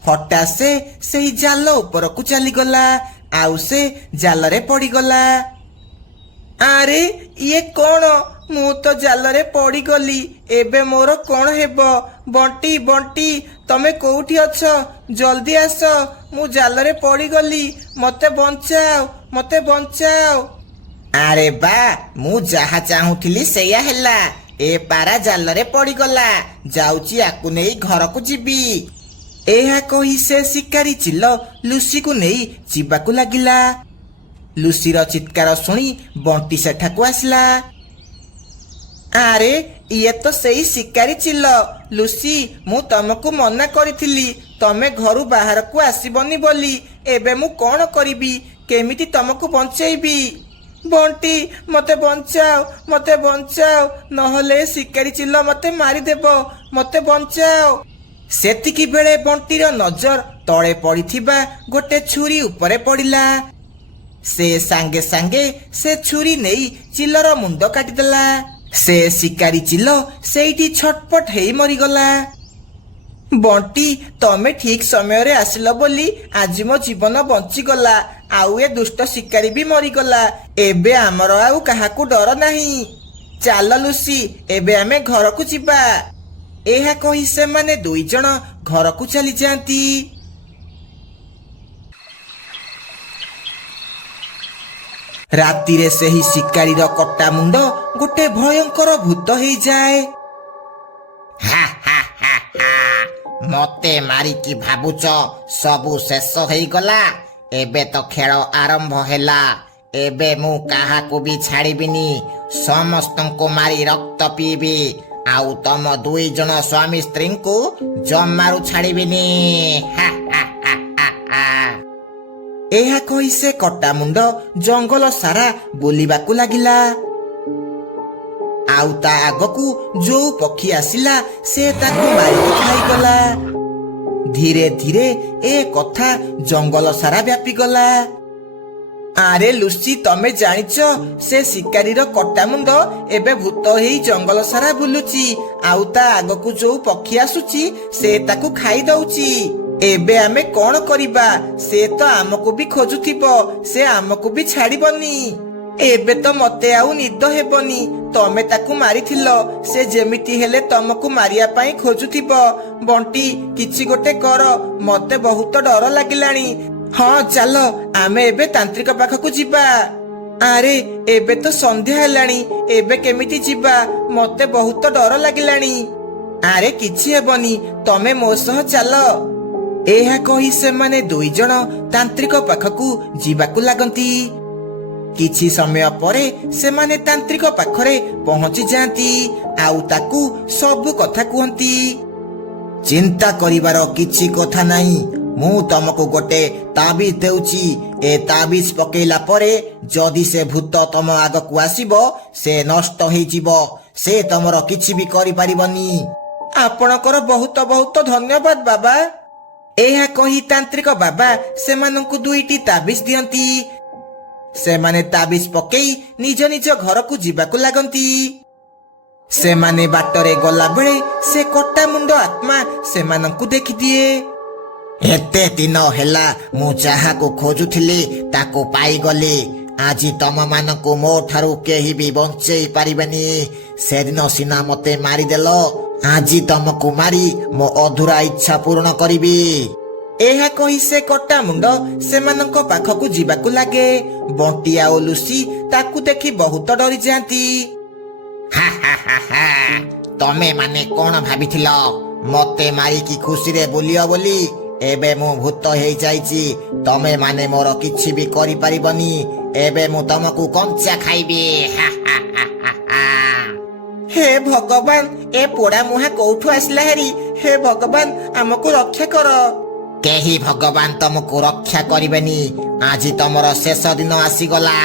ହଠାତ୍ ସେ ସେହି ଜାଲ ଉପରକୁ ଚାଲିଗଲା, ଆଉ ସେ ଜାଲରେ ପଡିଗଲା। ଆରେ ଇଏ କଣ? ମୁଁ ତ ଜାଲରେ ପଡିଗଲି। ଏବେ ମୋର କଣ ହେବ? ବଣ୍ଟି ବଣ୍ଟି, ତମେ କୋଉଠି ଅଛ? ଜଲ୍ଦି ଆସ, ମୁଁ ଜାଲରେ ପଡିଗଲି। ମତେ ବଞ୍ଚାଅ, ମତେ ବଞ୍ଚାଅ। ଆରେ ବା, ମୁଁ ଯାହା ଚାହୁଁଥିଲି ସେଇଆ ହେଲା। ଏ ପାରା ଜାଲରେ ପଡିଗଲା। ଯାଉଛି, ଆକୁ ନେଇ ଘରକୁ ଯିବି। ଏହା କହି ସେ ଶିକାରୀ ଚିଲ ଲୁସିକୁ ନେଇ ଯିବାକୁ ଲାଗିଲା। ଲୁସିର ଚିତ୍କାର ଶୁଣି ବଣ୍ଟି ସେଠାକୁ ଆସିଲା। ଆରେ ଇଏ ତ ସେଇ ଶିକାରୀ ଚିଲ। ଲୁସି, ମୁଁ ତମକୁ ମନା କରିଥିଲି ତମେ ଘରୁ ବାହାରକୁ ଆସିବନି ବୋଲି। ଏବେ ମୁଁ କଣ କରିବି? କେମିତି ତମକୁ ବଞ୍ଚେଇବି? ବଣ୍ଟି, ମତେ ବଞ୍ଚାଅ, ମତେ ବଞ୍ଚାଅ, ନହେଲେ ଶିକାରୀ ଚିଲ ମତେ ମାରିଦେବ। ମତେ ବଞ୍ଚାଅ। ସେତିକି ବେଳେ ବଣ୍ଟିର ନଜର ତଳେ ପଡିଥିବା ଗୋଟେ ଛୁରୀ ଉପରେ ପଡିଲା। ସେ ସାଙ୍ଗେ ସାଙ୍ଗେ ସେ ଛୁରୀ ନେଇ ଚିଲର ମୁଣ୍ଡ କାଟିଦେଲା। ସେ ଶିକାରୀ ଚିଲ ସେଇଠି ଛଟପଟ ହେଇ ମରିଗଲା। ବଣ୍ଟି, ତମେ ଠିକ ସମୟରେ ଆସିଲ ବୋଲି ଆଜି ମୋ ଜୀବନ ବଞ୍ଚିଗଲା। ଆଉ ଏ ଦୁଷ୍ଟ ଶିକାରୀ ବି ମରିଗଲା। ଏବେ ଆମର ଆଉ କାହାକୁ ଡର ନାହିଁ। ଚାଲ ଲୁସି, ଏବେ ଆମେ ଘରକୁ ଯିବା। ଏହା କହି ସେମାନେ ଦୁଇ ଜଣ ଘରକୁ ଚାଲିଯାଆନ୍ତି। ରାତିରେ ସେହି ଶିକାରୀର କଟା ମୁଣ୍ଡ ଗୋଟେ ଭୟଙ୍କର ଭୂତ ହେଇଯାଏ। ମତେ ମାରିକି ଭାବୁଛ ସବୁ ଶେଷ ହେଇଗଲା? ଏବେ ତ ଖେଳ ଆରମ୍ଭ ହେଲା। ଏବେ ମୁଁ କାହାକୁ ବି ଛାଡ଼ିବିନି। ସମସ୍ତଙ୍କୁ ମାରି ରକ୍ତ ପିଇବି। ଆଉ ତମ ଦୁଇ ଜଣ ସ୍ୱାମୀ ସ୍ତ୍ରୀଙ୍କୁ ଜମାରୁ ଛାଡ଼ିବିନି। ଏହା କହି ସେ କଟା ମୁଣ୍ଡ ଜଙ୍ଗଲ ସାରା ବୁଲିବାକୁ ଲାଗିଲା। ଆଉ ତା ଆଗକୁ ଯୋଉ ପକ୍ଷୀ ଆସିଲା ସେ ତାକୁ ମାରିକି ଖାଇଗଲା। ଧୀରେ ଧୀରେ ଏ କଥା ଜଙ୍ଗଲ ସାରା ବ୍ୟାପିଗଲା। ଆରେ ଲୁସି, ତମେ ଜାଣିଛ ସେ ଶିକାରୀର କଟା ମୁଣ୍ଡ ଏବେ ଭୂତ ହେଇ ଜଙ୍ଗଲ ସାରା ବୁଲୁଛି। ଆଉ ତା ଆଗକୁ ଯୋଉ ପକ୍ଷୀ ଆସୁଛି ସେ ତାକୁ ଖାଇ ଦଉଛି। ଏବେ ଆମେ କଣ କରିବା? ସେ ତ ଆମକୁ ବି ଖୋଜୁଥିବ। ସେ ଆମକୁ ବି ଛାଡିବନି। ଏବେ ତ ମତେ ଆଉ ନିଦ ହେବନି। ତମେ ତାକୁ ମାରିଥିଲ, ସେ ଯେମିତି ହେଲେ ତମକୁ ମାରିବା ପାଇଁ ଖୋଜୁଥିବ। ବଣ୍ଟି, କିଛି ଗୋଟେ କର, ମତେ ବହୁତ ଡର ଲାଗିଲାଣି। ହଁ ଚାଲ, ଆମେ ଏବେ ତାନ୍ତ୍ରିକ ପାଖକୁ ଯିବା। ଆରେ ଏବେ ତ ସନ୍ଧ୍ୟା ହେଲାଣି, ଏବେ କେମିତି ଯିବା? ମତେ ବହୁତ ଡର ଲାଗିଲାଣି। ଆରେ କିଛି ହେବନି, ତମେ ମୋ ସହ ଚାଲ। ଏହା କହି ସେମାନେ ଦୁଇ ଜଣ ତାନ୍ତ୍ରିକ ପାଖକୁ ଯିବାକୁ ଲାଗନ୍ତି। କିଛି ସମୟ ପରେ ସେମାନେ ତାନ୍ତ୍ରିକ ପାଖରେ ପହଞ୍ଚି ଯାଆନ୍ତି। ଆଉ ତାକୁ ସବୁ କଥା କୁହନ୍ତି। ଚିନ୍ତା କରିବାର କିଛି କଥା ନାହିଁ। ମୁଁ ତମକୁ ଗୋଟେ ତାବିଜ ଦେଉଛି। ଏ ତାବିଜ ପକେଇଲା ପରେ ଯଦି ସେ ଭୂତ ତମ ଆଗକୁ ଆସିବ ସେ ନଷ୍ଟ ହେଇଯିବ। ସେ ତମର କିଛି ବି କରିପାରିବନି। ଆପଣଙ୍କର ବହୁତ ବହୁତ ଧନ୍ୟବାଦ ବାବା। ଏହା କହି ତାନ୍ତ୍ରିକ ବାବା ସେମାନଙ୍କୁ 2ଟି ତାବିଜ ଦିଅନ୍ତି। ସେମାନେ ତାବିଜ ପକେଇ ନିଜ ନିଜ ଘରକୁ ଯିବାକୁ ଲାଗନ୍ତି। ସେମାନେ ବାଟରେ ଗଲାବେଳେ ସେ କଟା ମୁଣ୍ଡ ଆତ୍ମା ସେମାନଙ୍କୁ ଦେଖିଦିଏ। ଏତେ ଦିନ ହେଲା ମୁଁ ଯାହାକୁ ଖୋଜୁଥିଲି ତାକୁ ପାଇଗଲି। ଆଜି ତମମାନଙ୍କୁ ମୋ ଠାରୁ କେହି ବି ବଞ୍ଚେଇ ପାରିବେନି। ସେଦିନ ସିନା ମତେ ମାରିଦେଲ, ଆଜି ତମକୁ ମାରି ମୋ ଅଧୁରା ଇଚ୍ଛା ପୂରଣ କରିବି। ଏହା କହି ସେ କଟା ମୁଣ୍ଡ ସେମାନଙ୍କ ପାଖକୁ ଯିବାକୁ ଲାଗେ। ବଣ୍ଟି ଆଉ ଲୁସି ତାକୁ ଦେଖି ବହୁତ ଡରିଯାଆନ୍ତି। ତମେ ମାନେ କଣ ଭାବିଥିଲ ମତେ ମାରିକି ଖୁସିରେ ବୁଲିବ ବୋଲି? ଏବେ ମୁଁ ଭୂତ ହେଇଯାଇଛି। ତମେ ମାନେ ମୋର କିଛି ବି କରିପାରିବନି। ଏବେ ମୁଁ ତମକୁ କଞ୍ଚା ଖାଇବି। ହେ ଭଗବାନ, ଏ ପୋଡା ମୁହାଁ କୋଉଠୁ ଆସିଲା ହେରି? ହେ ଭଗବାନ, ଆମକୁ ରକ୍ଷା କର। କେହି ଭଗବାନ ତମକୁ ରକ୍ଷା କରିବେନି। ଆଜି ତମର ଶେଷ ଦିନ ଆସିଗଲା।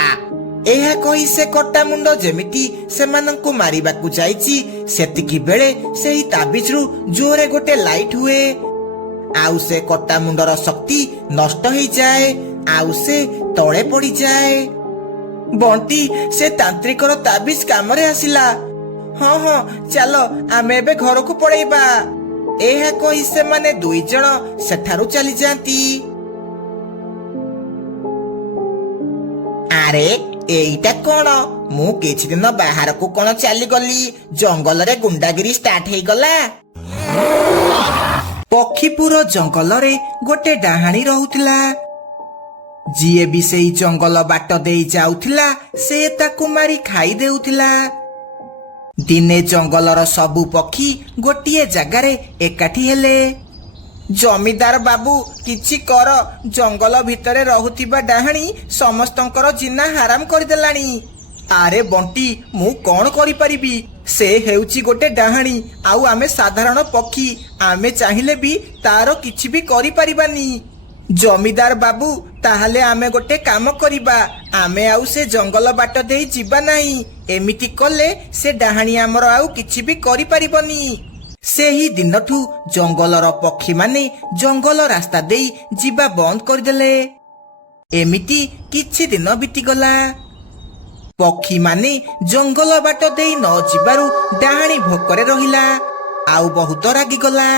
ଏହା କହି ସେ କଟା ମୁଣ୍ଡ ଯେମିତି ସେମାନଙ୍କୁ ମାରିବାକୁ ଯାଇଛି, ସେତିକି ବେଳେ ସେହି ତାବିଜରୁ ଜୋରେ ଗୋଟେ ଲାଇଟ୍ ହୁଏ। ଆଉ ସେ କଟା ମୁଣ୍ଡର ଶକ୍ତି ନଷ୍ଟ ହେଇଯାଏ। ଆଉ ସେ ତଳେ ପଡିଯାଏ। ବଣ୍ଟି, ସେ ତାନ୍ତ୍ରିକର ତାବିଜ କାମରେ ଆସିଲା। ହଁ ହଁ, ଚାଲ ଆମେ ଏବେ ଘରକୁ ପଳେଇବା। ଏହା କହି ସେମାନେ 2 ଜଣ ସେଠାରୁ ଚାଲିଯାଆନ୍ତି। ଆରେ ଏଇଟା କଣ? ମୁଁ କିଛି ଦିନ ବାହାରକୁ କଣ ଚାଲିଗଲି? ଜଙ୍ଗଲରେ ଗୁଣ୍ଡାଗିରି ଷ୍ଟାର୍ଟ ହେଇଗଲା। ପକ୍ଷୀପୁର ଜଙ୍ଗଲରେ ଗୋଟେ ଡାହାଣୀ ରହୁଥିଲା। ଯିଏ ବି ସେଇ ଜଙ୍ଗଲ ବାଟ ଦେଇ ଯାଉଥିଲା ସେ ତାକୁ ମାରି ଖାଇ ଦେଉଥିଲା। ଦିନେ ଜଙ୍ଗଲର ସବୁ ପକ୍ଷୀ ଗୋଟିଏ ଜାଗାରେ ଏକାଠି ହେଲେ। ଜମିଦାର ବାବୁ, କିଛି କର। ଜଙ୍ଗଲ ଭିତରେ ରହୁଥିବା ଡାହାଣୀ ସମସ୍ତଙ୍କର ଜିନା ହାରାମ କରିଦେଲାଣି। ଆରେ ବଣ୍ଟି, ମୁଁ କଣ କରିପାରିବି? ସେ ହେଉଛି ଗୋଟେ ଡାହାଣୀ ଆଉ ଆମେ ସାଧାରଣ ପକ୍ଷୀ। ଆମେ ଚାହିଁଲେ ବି ତାର କିଛି ବି କରିପାରିବାନି। ଜମିଦାର ବାବୁ, ତାହେଲେ ଆମେ ଗୋଟେ କାମ କରିବା। ଆମେ ଆଉ ସେ ଜଙ୍ଗଲ ବାଟ ଦେଇ ଯିବା ନାହିଁ। ଏମିତି କଲେ ସେ ଡାହାଣୀ ଆମର ଆଉ କିଛି ବି କରିପାରିବନି। ସେହି ଦିନଠୁ ଜଙ୍ଗଲର ପକ୍ଷୀମାନେ ଜଙ୍ଗଲ ରାସ୍ତା ଦେଇ ଯିବା ବନ୍ଦ କରିଦେଲେ। ଏମିତି କିଛି ଦିନ ବିତିଗଲା। ପକ୍ଷୀମାନେ ଜଙ୍ଗଲ ବାଟ ଦେଇ ନ ଯିବାରୁ ଡାହାଣୀ ଭୋକରେ ରହିଲା ଆଉ ବହୁତ ରାଗିଗଲା।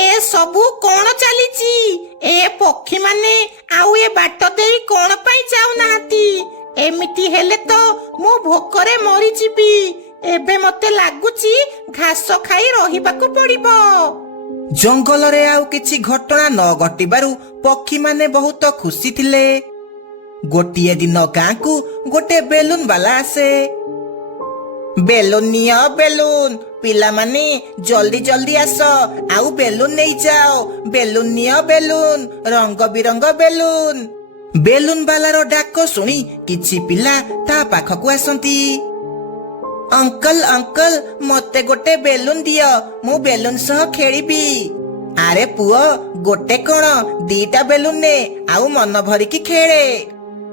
ଏ ସବୁ କଣ ଚାଲିଛି? ଏ ପକ୍ଷୀମାନେ ଆଉ ଏ ବାଟ ଦେଇ କଣ ପାଇଁ ଯାଉନାହାନ୍ତି? ଏମିତି ହେଲେ ତ ମୁଁ ଭୋକରେ ମରିଯିବି। ଏବେ ମତେ ଲାଗୁଛି ଘାସ ଖାଇ ରହିବାକୁ ପଡିବ। ଜଙ୍ଗଲରେ ଆଉ କିଛି ଘଟଣା ନ ଘଟିବାରୁ ପକ୍ଷୀମାନେ ବହୁତ ଖୁସି ଥିଲେ। ଗୋଟିଏ ଦିନ ଗାଁକୁ ଗୋଟେ ବେଲୁନ ବାଲା ଆସେ। ବେଲୁନ ନିଅ ବେଲୁନ। ପିଲାମାନେ ଜଲ୍ଦି ଜଲ୍ଦି ଆସ ଆଉ ବେଲୁନ ନେଇଯାଅ। ବେଲୁନ ନିଅ ବେଲୁନ, ରଙ୍ଗ ବିରଙ୍ଗ ବେଲୁନ। ବେଲୁନ ବାଲାର ଡାକ ଶୁଣି କିଛି ପିଲା ତା ପାଖକୁ ଆସନ୍ତି। ଅଙ୍କଲ ଅଙ୍କଲ, ମତେ ଗୋଟେ ବେଲୁନ ଦିଅ। ମୁଁ ବେଲୁନ ସହ ଖେଳିବି। ଆରେ ପୁଅ, ଗୋଟେ କଣ 2ଟା ବେଲୁନ ନେ ଆଉ ମନ ଭରିକି ଖେଳେ।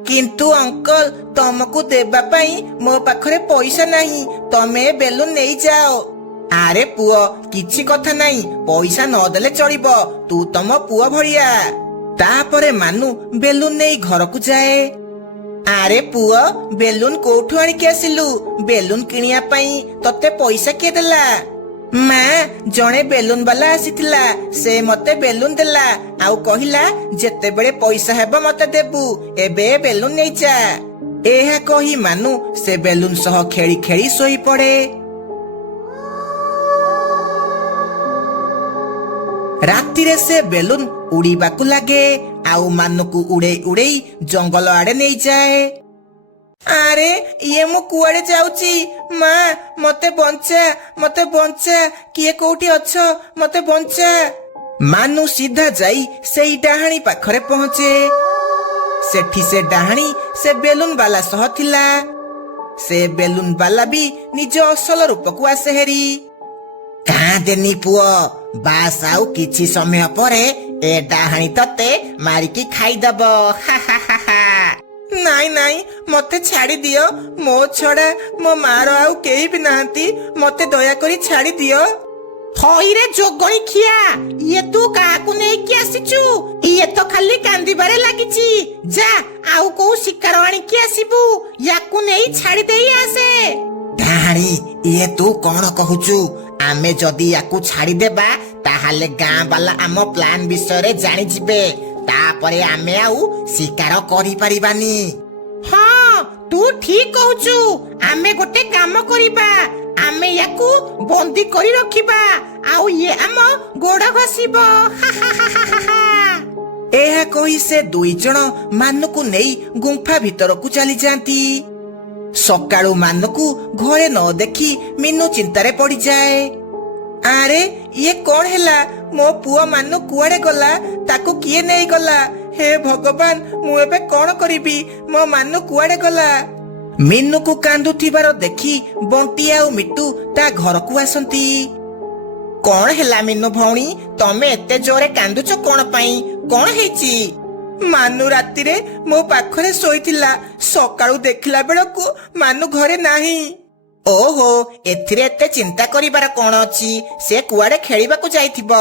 କିନ୍ତୁ ଅଙ୍କଲ, ତମକୁ ଦେବା ପାଇଁ ମୋ ପାଖରେ ପଇସା ନାହିଁ। ତମେ ବେଲୁନ ନେଇଯାଅ। ଆରେ ପୁଅ, କିଛି କଥା ନାହିଁ। ପଇସା ନ ଦେଲେ ଚଳିବ। ତୁ ତମ ପୁଅ ଭଳିଆ। ତାପରେ ମାନୁ ବେଲୁନ ନେଇ ଘରକୁ ଯାଏ। ଆରେ ପୁଅ, ବେଲୁନ କୋଉଠୁ ଆଣିକି ଆସିଲୁ? ବେଲୁନ କିଣିବା ପାଇଁ ତତେ ପଇସା କିଏ ଦେଲା? ମା, ଜଣେ ବେଲୁନ ବାଲା ଆସିଥିଲା। ସେ ମତେ ବେଲୁନ ଦେଲା ଆଉ କହିଲା ଯେତେବେଳେ ପଇସା ହେବ ମତେ ଦେବୁ। ଏବେ ବେଲୁନ ନେଇଯା। ଏହା କହି ମାନୁ ସେ ବେଲୁନ ସହ ଖେଳି ଖେଳି ଶୋଇପଡେ। ରାତିରେ ସେ ବେଲୁନ ଉଡିବାକୁ ଲାଗେ ଆଉ ମାନୁକୁ ଉଡେଇ ଉଡେଇ ଜଙ୍ଗଲ ଆଡେ ନେଇଯାଏ। ଆରେ ଇଏ ମୁଁ କୁଆଡେ ଯାଉଛି? ମା, ମତେ ବଞ୍ଚା, ମତେ ବଞ୍ଚା। କିଏ କୋଉଠି ଅଛ? ମତେ ବଞ୍ଚା। ମାନୁ ସିଧା ଯାଇ ସେଇ ଡାହାଣୀ ପାଖରେ ପହଞ୍ଚେ। ସେଠି ସେ ଡାହାଣୀ ସେ ବେଲୁନ ବାଲା ସହ ଥିଲା। ସେ ବେଲୁନ ବାଲା ବି ନିଜ ଅସଲ ରୂପକୁ ଆସେ ହେରି। କାନ୍ଦେନି ପୁଅ, ବାସ୍ ଆଉ କିଛି ସମୟ ପରେ ଏ ଡାହାଣୀ ତତେ ମାରିକି ଖାଇଦବ। ନାଇଁ ନାଇଁ, ମତେ ଛାଡି ଦିଅ। ମୋ ଛଡା ମୋ ମାର ଆଉ କେହି ବି ନାହାନ୍ତି। ମତେ ଦୟାକରି ଛାଡି ଦିଅ। ହଇରେ ଯୋଗଣି ଖିଆ, ଇଏ ତୁ କାହାକୁ ନେଇକି ଆସିଛୁ? ଇଏ ତ ଖାଲି କାନ୍ଦିବାରେ ଲାଗିଛି। ଯା ଆଉ କୋଉ ଶିକାର ଆଣିକି ଆସିବୁ, ୟାକୁ ନେଇ ଛାଡି ଦେଇ ଆସେ। ଡାହାଣୀ, ଇଏ ତୁ କଣ କହୁଛୁ? ଆମେ ଯଦି ୟାକୁ ଛାଡିଦେବା ତାହେଲେ ଗାଁ ବାଲା ଆମ ପ୍ଲାନ ବିଷୟରେ ଜାଣିଯିବେ। ତାପରେ ଆମେ ଆଉ ଶିକାର କରିପାରିବାନି। ହଁ, ତୁ ଠିକ କହୁଛୁ। ଆମେ ଗୋଟେ କାମ କରିବା, ଆମେ ୟାକୁ ବନ୍ଦୀ କରି ରଖିବା, ଆଉ ଇଏ ଆମ ଗୋଡ ଘଷିବ। ଏହା କହି ସେ ଦୁଇ ଜଣ ମାନୁକୁ ନେଇ ଗୁମ୍ଫା ଭିତରକୁ ଚାଲିଯାଆନ୍ତି। ସକାଳୁ ମାନୁକୁ ଘରେ ନ ଦେଖି ମିନୁ ଚିନ୍ତାରେ ପଡିଯାଏ। ଆରେ ଇଏ କଣ ହେଲା? ମୋ ପୁଅ ମାନୁ କୁଆଡେ ଗଲା? ତାକୁ କିଏ ନେଇଗଲା? ହେ ଭଗବାନ, ମୁଁ ଏବେ କଣ କରିବି? ମୋ ମାନୁ କୁଆଡେ ଗଲା? ମିନୁକୁ କାନ୍ଦୁଥିବାର ଦେଖି ବଣ୍ଟି ଆଉ ମିଟୁ ତା ଘରକୁ ଆସନ୍ତି। କଣ ହେଲା ମିନୁ ଭଉଣୀ, ତମେ ଏତେ ଜୋରେ କାନ୍ଦୁଛ କଣ ପାଇଁ? କଣ ହେଇଛି? ମାନୁ ରାତିରେ ମୋ ପାଖରେ ଶୋଇଥିଲା। ସକାଳୁ ଦେଖିଲା ବେଳକୁ ମାନୁ ଘରେ ନାହିଁ। ଓହୋ, ଏଥିରେ ଏତେ ଚିନ୍ତା କରିବାର କଣ ଅଛି? ସେ କୁଆଡେ ଖେଳିବାକୁ ଯାଇଥିବ।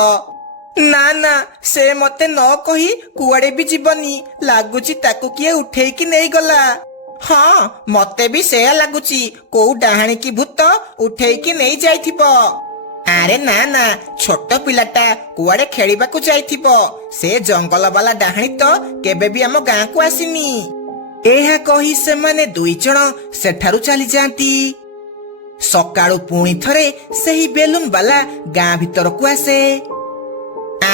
ନା ନା, ସେ ମତେ ନ କହି କୁଆଡେ ବି ଯିବନି। ଲାଗୁଛି ତାକୁ କିଏ ଉଠେଇକି ନେଇଗଲା। ହଁ, ମତେ ବି ସେୟା ଲାଗୁଛି। କୋଉ ଡାହାଣୀ କି ଭୂତ ଉଠେଇକି ନେଇ ଯାଇଥିବ। ଆରେ ନା ନା, ଛୋଟ ପିଲାଟା କୁଆଡେ ଖେଳିବାକୁ ଯାଇଥିବ। ସେ ଜଙ୍ଗଲ ବାଲା ଡାହାଣୀ ତ କେବେ ବି ଆମ ଗାଁକୁ ଆସିନି। ଏହା କହି ସେମାନେ ଦୁଇ ଜଣ ସେଠାରୁ ଚାଲିଯାଆନ୍ତି। ସକାଳୁ ପୁଣି ଥରେ ସେହି ବେଲୁନ ବାଲା ଗାଁ ଭିତରକୁ ଆସେ।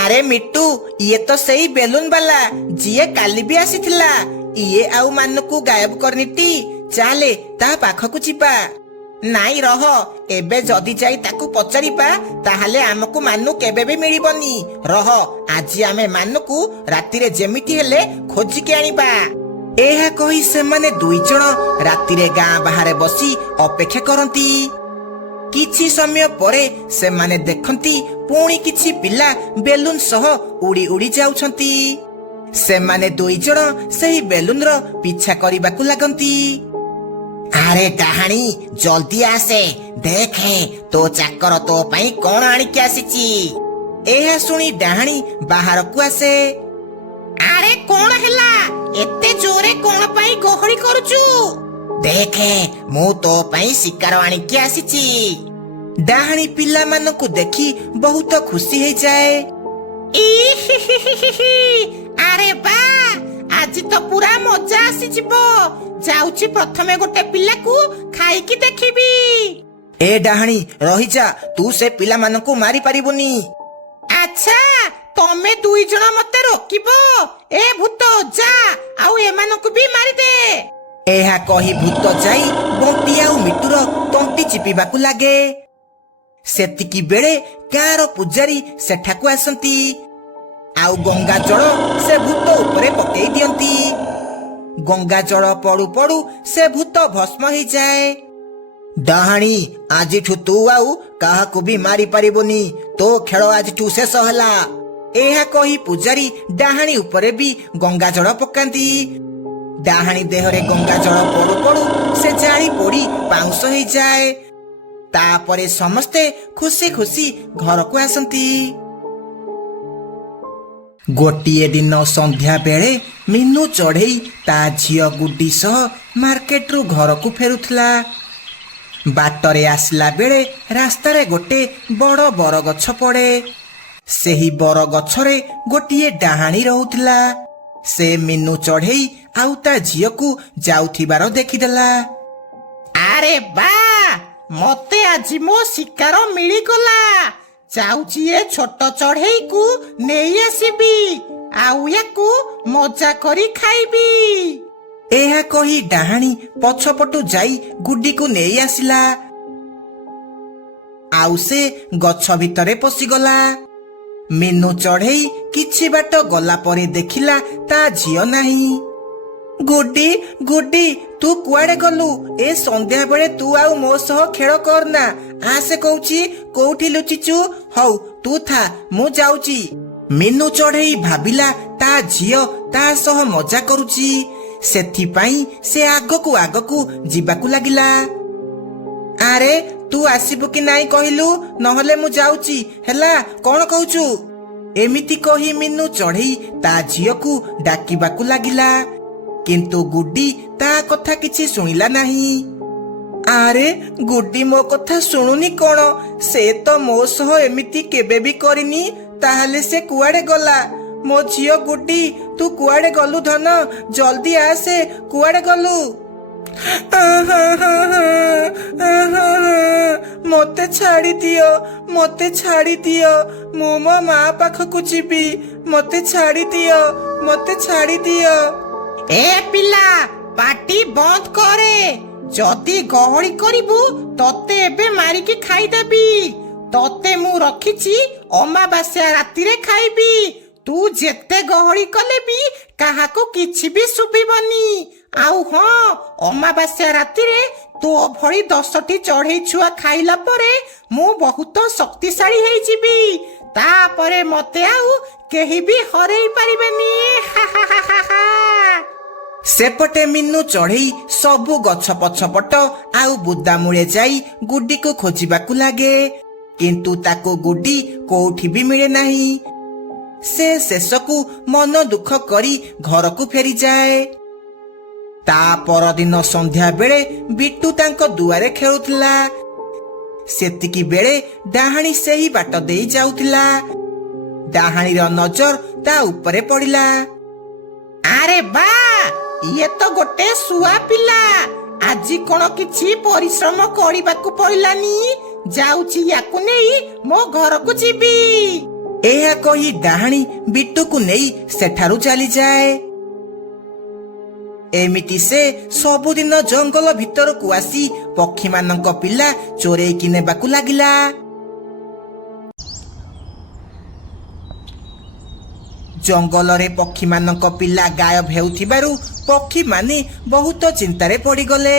ଆରେ ମିଟୁ, ଇଏ ତ ସେଇ ବେଲୁନ ବାଲା ଯିଏ କାଲି ବି ଆସିଥିଲା। ଇଏ ଆଉ ମାନୁକୁ ଗାୟବ କରିନିଟି। ଚାଲେ ତା ପାଖକୁ ଯିବା। ନାଇଁ ରହ, ଏବେ ଯଦି ଯାଇ ତାକୁ ପଚାରିବା ତାହେଲେ ଆମକୁ ମାନୁ କେବେ ବି ମିଳିବନି। ରହ, ଆଜି ଆମେ ମାନୁକୁ ରାତିରେ ଯେମିତି ହେଲେ ଖୋଜିକି ଆଣିବା। ଏହା କହି ସେମାନେ ଦୁଇ ଜଣ ରାତିରେ ଗାଁ ବାହାରେ ବସି ଅପେକ୍ଷା କରନ୍ତି। କିଛି ସମୟ ପରେ ସେମାନେ ଦେଖନ୍ତି ପୁଣି କିଛି ପିଲା ବେଲୁନ ସହ ଉଡି ଉଡି ଯାଉଛନ୍ତି। ସେମାନେ ଦୁଇ ଜଣ ସେହି ବେଲୁନର ପିଛା କରିବାକୁ ଲାଗନ୍ତି। ଆରେ ଡାହାଣୀ, ଜଲ୍ଦି ଆସେ, ଦେଖେ ତୋ ଚାକର ତୋ ପାଇଁ କଣ ଆଣିକି ଆସିଛି। ଏହା ଶୁଣି ଡାହାଣୀ ବାହାରକୁ ଆସେ। ଆରେ କଣ ହେଲା? ଏତେ ଜୋରେ କଣ ପାଇଁ ଗହଳି କରୁଛୁ? ଦେଖେ, ମୁଁ ତୋ ପାଇଁ ଶିକାର ଆଣିକି ଆସିଛି। ଡାହାଣୀ ପିଲାମାନଙ୍କୁ ଦେଖି ବହୁତ ଖୁସି ହେଇଯାଏ। ଆରେ ବା, ଆଜି ତ ପୁରା ମଜା ଆସିଯିବ। ଯାଉଛି ପ୍ରଥମେ ଗୋଟେ ପିଲାକୁ ଖାଇକି ଦେଖିବି। ଏ ଡାହାଣୀ ରହିଯା, ତୁ ସେ ପିଲାମାନଙ୍କୁ ମାରି ପାରିବୁନି। ଆଚ୍ଛା, ତମେ ଦୁଇ ଜଣ ମତେ ରୋକିବ? ଏ ଭୂତ ଯା, ଆଉ ଏମାନଙ୍କୁ ବି ମାରିଦେ। ଏହା କହି ଭୂତ ଯାଇ ବଣ୍ଟି ଆଉ ମିଟୁର ତଣ୍ଟି ଚିପିବାକୁ ଲାଗେ। ସେତିକି ବେଳେ ଗାଁର ପୂଜାରୀ ସେଠାକୁ ଆସନ୍ତି ଆଉ ଗଙ୍ଗା ଜଳ ସେ ଭୂତ ଉପରେ ପକେଇ ଦିଅନ୍ତି। ଗଙ୍ଗା ଜଳ ପଡୁ ପଡୁ ସେ ଭୂତ ଭସ୍ମ ହେଇଯାଏ। ଡାହାଣୀ, ଆଜିଠୁ ତୁ ଆଉ କାହାକୁ ବି ମାରି ପାରିବୁନି। ତୋ ଖେଳ ଆଜିଠୁ ଶେଷ ହେଲା। ଏହା କହି ପୂଜାରୀ ଡାହାଣୀ ଉପରେ ବି ଗଙ୍ଗା ଜଳ ପକାନ୍ତି। ଡାହାଣୀ ଦେହରେ ଗଙ୍ଗା ଜଳ ପଡୁ ପଡୁ ସେ ଜାଳି ପୋଡି ପାଉଁଶ ହେଇଯାଏ। ତାପରେ ସମସ୍ତେ ଖୁସି ଖୁସି ଘରକୁ ଆସନ୍ତି। ଗୋଟିଏ ଦିନ ସନ୍ଧ୍ୟା ବେଳେ ମିନୁ ଚଢେଇ ତା ଝିଅ ଗୁଡି ସହ ମାର୍କେଟରୁ ଘରକୁ ଫେରୁଥିଲା। ବାଟରେ ଆସିଲା ବେଳେ ରାସ୍ତାରେ ଗୋଟେ ବଡ଼ ବରଗଛ ପଡେ। ସେହି ବରଗଛରେ ଗୋଟିଏ ଡାହାଣୀ ରହୁଥିଲା। ସେ ମିନୁ ଚଢେଇ ଆଉ ତା ଝିଅକୁ ଯାଉଥିବାର ଦେଖିଦେଲା। ଆରେ ବା, ମତେ ଆଜି ମୋ ଶିକାର ମିଳିଗଲା। ଯାଉଛି ଏ ଛୋଟ ଚଢେଇକୁ ନେଇ ଆସିବି, ଆଉ ୟାକୁ ମଜା କରି ଖାଇବି। ଏହା କହି ଡାହାଣୀ ପଛପଟୁ ଯାଇ ଗୁଡିକୁ ନେଇ ଆସିଲା। ଆଉ ସେ ଗଛ ଭିତରେ ପଶିଗଲା। ମିନୁ ଚଢେଇ କିଛି ବାଟ ଗଲା ପରେ ଦେଖିଲା ତା ଝିଅ ନାହିଁ। ଗୁଡି ଗୁଡି ତୁ କୁଆଡେ ଗଲୁ? ଏ ସନ୍ଧ୍ୟା ବେଳେ ତୁ ଆଉ ମୋ ସହ ଖେଳ କରନା। ଆସେ କହୁଛି, କୋଉଠି ଲୁଚିଛୁ? ହଉ ତୁ ଥା, ମୁଁ ଯାଉଛି। ମିନୁ ଚଢେଇ ଭାବିଲା ତା ଝିଅ ତା ସହ ମଜା କରୁଛି, ସେଥିପାଇଁ ସେ ଆଗକୁ ଆଗକୁ ଯିବାକୁ ଲାଗିଲା। ଆରେ ତୁ ଆସିବୁ କି ନାଇଁ କହିଲୁ, ନହେଲେ ମୁଁ ଯାଉଛି। ହେଲା, କଣ କହୁଛୁ? ଏମିତି କହି ମିନୁ ଚଢେଇ ତା ଝିଅକୁ ଡାକିବାକୁ ଲାଗିଲା, କିନ୍ତୁ ଗୁଡି ତା କଥା କିଛି ଶୁଣିଲା ନାହିଁ। ଆରେ ଗୁଡି ମୋ କଥା ଶୁଣୁନି କଣ? ସେ ତ ମୋ ସହ ଏମିତି କେବେ ବି କରିନି। ତାହେଲେ ସେ କୁଆଡେ ଗଲା? ମୋ ଝିଅ ଗୁଡି, ତୁ କୁଆଡେ ଗଲୁ ଧନ? ଜଲ୍ଦି ଆସେ, କୁଆଡେ ଗଲୁ? ମତେ ଛାଡି ଦିଅ, ମତେ ଛାଡି ଦିଅ। ମୁଁ ମୋ ମା ପାଖକୁ ଯିବି। ମତେ ଛାଡି ଦିଅ, ମତେ ଛାଡି ଦିଅ। ଏ ପିଲା, ପାଟି ବନ୍ଦ କରେ। ଯଦି ଗହଳି କରିବୁ ତତେ ଏବେ ମାରିକି ଖାଇଦେବି। ତତେ ମୁଁ ରଖିଛି ଅମାବାସ୍ୟା ରାତିରେ ଖାଇବି। ତୁ ଯେତେ ଗହଳି କଲେ ବି କାହାକୁ କିଛି ବି ଶୁଭିବନି। ଆଉ ହଁ, ଅମାବାସ୍ୟା ରାତିରେ ତୋ ଭଳି 10ଟି ଚଢେଇ ଛୁଆ ଖାଇଲା ପରେ ମୁଁ ବହୁତ ଶକ୍ତିଶାଳୀ ହେଇଯିବି। ତାପରେ ମତେ ଆଉ କେହି ବି ହରେଇ ପାରିବେନି। ସେପଟେ ମିନୁ ଚଢେଇ ସବୁ ଗଛ ପଛପଟ ଆଉ ବୁଦାମୂଳେ ଯାଇ ଗୁଡିକୁ ଖୋଜିବାକୁ ଲାଗେ, କିନ୍ତୁ ତାକୁ ଗୁଡି କୋଉଠି ବି ମିଳେ ନାହିଁ। ସେ ଶେଷକୁ ମନ ଦୁଃଖ କରି ଘରକୁ ଫେରିଯାଏ। ତା ପରଦିନ ସନ୍ଧ୍ୟା ବେଳେ ବିଟୁ ତାଙ୍କ ଦୁଆରେ ଖେଳୁଥିଲା। ସେତିକି ବେଳେ ଡାହାଣୀ ସେହି ବାଟ ଦେଇ ଯାଉଥିଲା। ଡାହାଣୀର ନଜର ତା ଉପରେ ପଡିଲା। ଆରେ ବା, ଇଏ ତ ଗୋଟେ ଶୁଆ ପିଲା। ଆଜି କଣ କିଛି ପରିଶ୍ରମ କରିବାକୁ ପଡିଲାନି। ଯାଉଛି, ୟାକୁ ନେଇ ମୋ ଘରକୁ ଯିବି। ଏହା କହି ଡାହାଣୀ ବିଟୁକୁ ନେଇ ସେଠାରୁ ଚାଲିଯାଏ। ଏମିତି ସେ ସବୁଦିନ ଜଙ୍ଗଲ ଭିତରକୁ ଆସି ପକ୍ଷୀମାନଙ୍କ ପିଲା ଚୋରେଇକି ନେବାକୁ ଲାଗିଲା। ଜଙ୍ଗଲରେ ପକ୍ଷୀମାନଙ୍କ ପିଲା ଗାୟବ ହେଉଥିବାରୁ ପକ୍ଷୀମାନେ ବହୁତ ଚିନ୍ତାରେ ପଡିଗଲେ।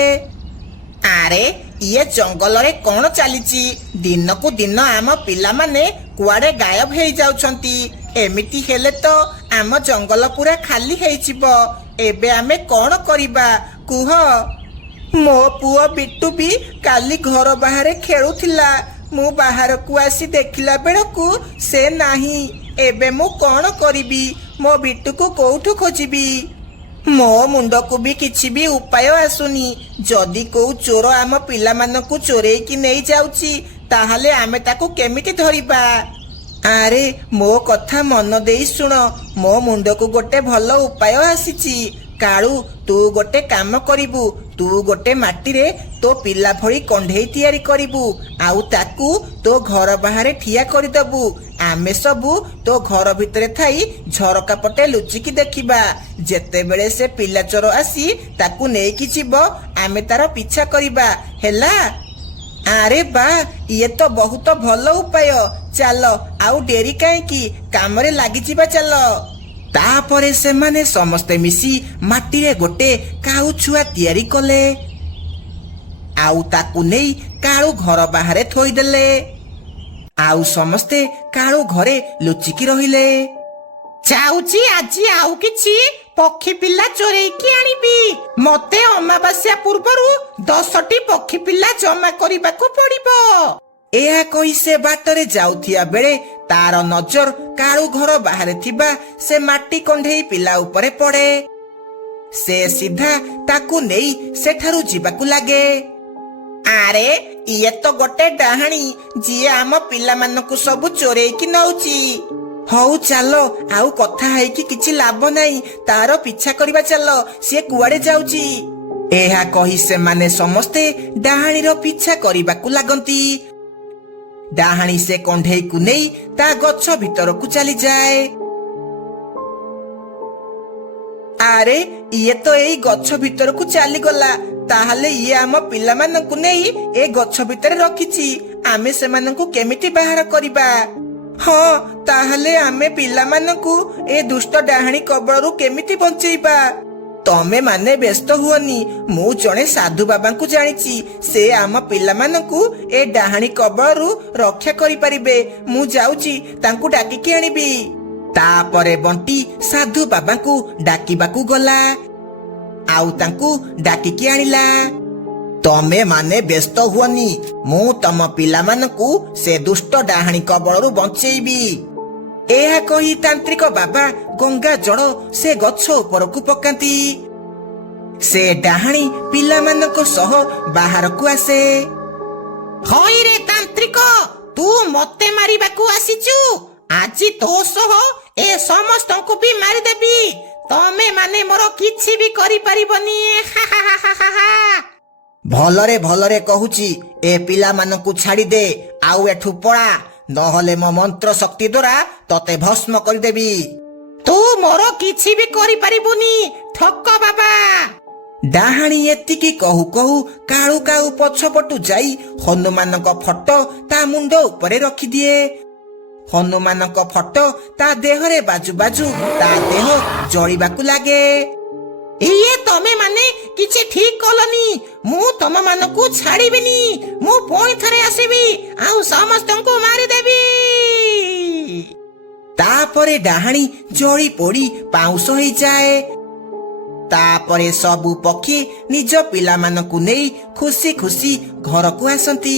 ଆରେ ଇଏ ଜଙ୍ଗଲରେ କଣ ଚାଲିଛି? ଦିନକୁ ଦିନ ଆମ ପିଲାମାନେ କୁଆଡେ ଗାୟବ ହେଇଯାଉଛନ୍ତି। ଏମିତି ହେଲେ ତ ଆମ ଜଙ୍ଗଲ ପୁରା ଖାଲି ହେଇଯିବ। ଏବେ ଆମେ କଣ କରିବା କୁହ? ମୋ ପୁଅ ବିଟୁ ବି କାଲି ଘର ବାହାରେ ଖେଳୁଥିଲା। ମୁଁ ବାହାରକୁ ଆସି ଦେଖିଲା ବେଳକୁ ସେ ନାହିଁ। ଏବେ ମୁଁ କଣ କରିବି? ମୋ ବିଟୁକୁ କୋଉଠୁ ଖୋଜିବି? ମୋ ମୁଣ୍ଡକୁ ବି କିଛି ବି ଉପାୟ ଆସୁନି। ଯଦି କୋଉ ଚୋର ଆମ ପିଲାମାନଙ୍କୁ ଚୋରେଇକି ନେଇ ଯାଉଛି, ତାହେଲେ ଆମେ ତାକୁ କେମିତି ଧରିବା? ଆରେ ମୋ କଥା ମନ ଦେଇ ଶୁଣ, ମୋ ମୁଣ୍ଡକୁ ଗୋଟେ ଭଲ ଉପାୟ ଆସିଛି। କାଳୁ, ତୁ ଗୋଟେ କାମ କରିବୁ। ତୁ ଗୋଟେ ମାଟିରେ ତୋ ପିଲା ଭଳି କଣ୍ଢେଇ ତିଆରି କରିବୁ, ଆଉ ତାକୁ ତୋ ଘର ବାହାରେ ଠିଆ କରିଦବୁ। ଆମେ ସବୁ ତୋ ଘର ଭିତରେ ଥାଇ ଝରକା ପଟେ ଲୁଚିକି ଦେଖିବା। ଯେତେବେଳେ ସେ ପିଲା ଚୋର ଆସି ତାକୁ ନେଇକି ଯିବ, ଆମେ ତାର ପିଛା କରିବା। ହେଲା? ଆରେ ବା, ଇଏ ତ ବହୁତ ଭଲ ଉପାୟ। ଚାଲ, ଆଉ ଡେରି କାହିଁକି, କାମରେ ଲାଗିଯିବା ଚାଲ। ତାପରେ ସେମାନେ ସମସ୍ତେ ମିଶି ମାଟିରେ ଗୋଟେ କାଉ ଛୁଆ ତିଆରି କଲେ, ଆଉ ତାକୁ ନେଇ କାଳୁ ଘର ବାହାରେ ଥୋଇଦେଲେ। ଆଉ ସମସ୍ତେ କାଳୁ ଘରେ ଲୁଚିକି ରହିଲେ। ଯାଉଛି, ଆଜି ଆଉ କିଛି ପକ୍ଷୀ ପିଲା ଚୋରେଇକି ଆଣିବି। ମତେ ଅମାବାସ୍ୟା ପୂର୍ବରୁ 10ଟି ପକ୍ଷୀ ପିଲା ଜମା କରିବାକୁ ପଡିବ। ଏହା କହି ସେ ବାଟରେ ଯାଉଥିବା ବେଳେ ତାର ନଜର କାଳୁ ଘର ବାହାରେ ଥିବା ସେ ମାଟି କଣ୍ଢେଇ ପିଲା ଉପରେ ପଡେ। ସେ ସିଧା ତାକୁ ନେଇ ସେଠାରୁ ଯିବାକୁ ଲାଗେ। ଆରେ ଇଏ ତ ଗୋଟେ ଡାହାଣୀ, ଯିଏ ଆମ ପିଲାମାନଙ୍କୁ ସବୁ ଚୋରେଇକି ନଉଛି। ହଉ ଚାଲ, ଆଉ କଥା ହେଇକି କିଛି ଲାଭ ନାହିଁ। ତାର ପିଛା କରିବା ଚାଲ, ସିଏ କୁଆଡେ ଯାଉଛି। ଏହା କହି ସେମାନେ ସମସ୍ତେ ଡାହାଣୀର ପିଛା କରିବାକୁ ଲାଗନ୍ତି। ଡାହାଣୀ ସେ କଣ୍ଢେଇକୁ ନେଇ ତା ଗଛ ଭିତରକୁ ଚାଲିଯାଏ। ଆରେ ଇଏ ତ ଏଇ ଗଛ ଭିତରକୁ ଚାଲିଗଲା। ତାହେଲେ ଇଏ ଆମ ପିଲାମାନଙ୍କୁ ନେଇ ଏ ଗଛ ଭିତରେ ରଖିଛି। ଆମେ ସେମାନଙ୍କୁ କେମିତି ବାହାର କରିବା? ହଁ, ତାହେଲେ ଆମେ ପିଲାମାନଙ୍କୁ ଏ ଦୁଷ୍ଟ ଡାହାଣୀ କବଳରୁ କେମିତି ବଞ୍ଚେଇବା? ତମେ ମାନେ ବ୍ୟସ୍ତ ହୁଅନି, ମୁଁ ଜଣେ ସାଧୁ ବାବାଙ୍କୁ ଜାଣିଛି। ସେ ଆମ ପିଲାମାନଙ୍କୁ ଏ ଡାହାଣୀ କବଳରୁ ରକ୍ଷା କରିପାରିବେ। ମୁଁ ଯାଉଛି ତାଙ୍କୁ ଡାକିକି ଆଣିବି। ତାପରେ ବଣ୍ଟି ସାଧୁ ବାବାଙ୍କୁ ଡାକିବାକୁ ଗଲା ଆଉ ତାଙ୍କୁ ଡାକିକି ଆଣିଲା। ତମେ ମାନେ ବ୍ୟସ୍ତ ହୁଅନି, ମୁଁ ତମ ପିଲାମାନଙ୍କୁ ସେ ଦୁଷ୍ଟ ଡାହାଣୀ କବଳରୁ ବଞ୍ଚେଇବି। ଏହା କହି ତାନ୍ତ୍ରିକ ବାବା ଗଙ୍ଗା ଜଳ ସେ ଗଛ ଉପରକୁ ପକାନ୍ତି। ସେ ଡାହାଣୀ ପିଲାମାନଙ୍କ ସହ ବାହାରକୁ ଆସେ। ହଇରେ ତାନ୍ତ୍ରିକ, ତୁ ମତେ ମାରିବାକୁ ଆସିଛୁ? ଆଜି ତୋ ସହ ଏ ସମସ୍ତଙ୍କୁ ବି ମାରିଦେବି। ତମେ ମାନେ ମୋର କିଛି ବି କରିପାରିବନି। ଭଲରେ ଭଲରେ କହୁଛି, ଏ ପିଲାମାନଙ୍କୁ ଛାଡ଼ିଦେ ଆଉ ଏଠୁ ପଳା, ନହେଲେ ମୋ ମନ୍ତ୍ର ଶକ୍ତି ଦ୍ୱାରା ତତେ ଭସ୍ମ କରିଦେବି। ତୁ ମୋର କିଛି ବି କରିପାରିବୁନି ଠକ ବାବା। ଡାହାଣୀ ଏତିକି କହୁ କହୁ କାଳୁ କାଳୁ ପଛପଟୁ ଯାଇ ହନୁମାନଙ୍କ ଫଟୋ ତା ମୁଣ୍ଡ ଉପରେ ରଖିଦିଏ। ହନୁମାନଙ୍କ ଫଟୋ ତା ଦେହରେ ବାଜୁ ବାଜୁ ତା ଦେହ ଜଳିବାକୁ ଲାଗେ। ଇଏ ତମେ ମାନେ କିଛି ଠିକ କଲନି। ମୁଁ ତମ ମାନଙ୍କୁ ଛାଡ଼ିବିନି। ମୁଁ ପୁଣି ଥରେ ଆସିବି ଆଉ ସମସ୍ତଙ୍କୁ ମାରିଦେବି। ତାପରେ ଡାହାଣୀ ଜଳି ପୋଡ଼ି ପାଉଁଶ ହେଇଯାଏ। ତାପରେ ସବୁ ପକ୍ଷୀ ନିଜ ପିଲାମାନଙ୍କୁ ନେଇ ଖୁସି ଖୁସି ଘରକୁ ଆସନ୍ତି।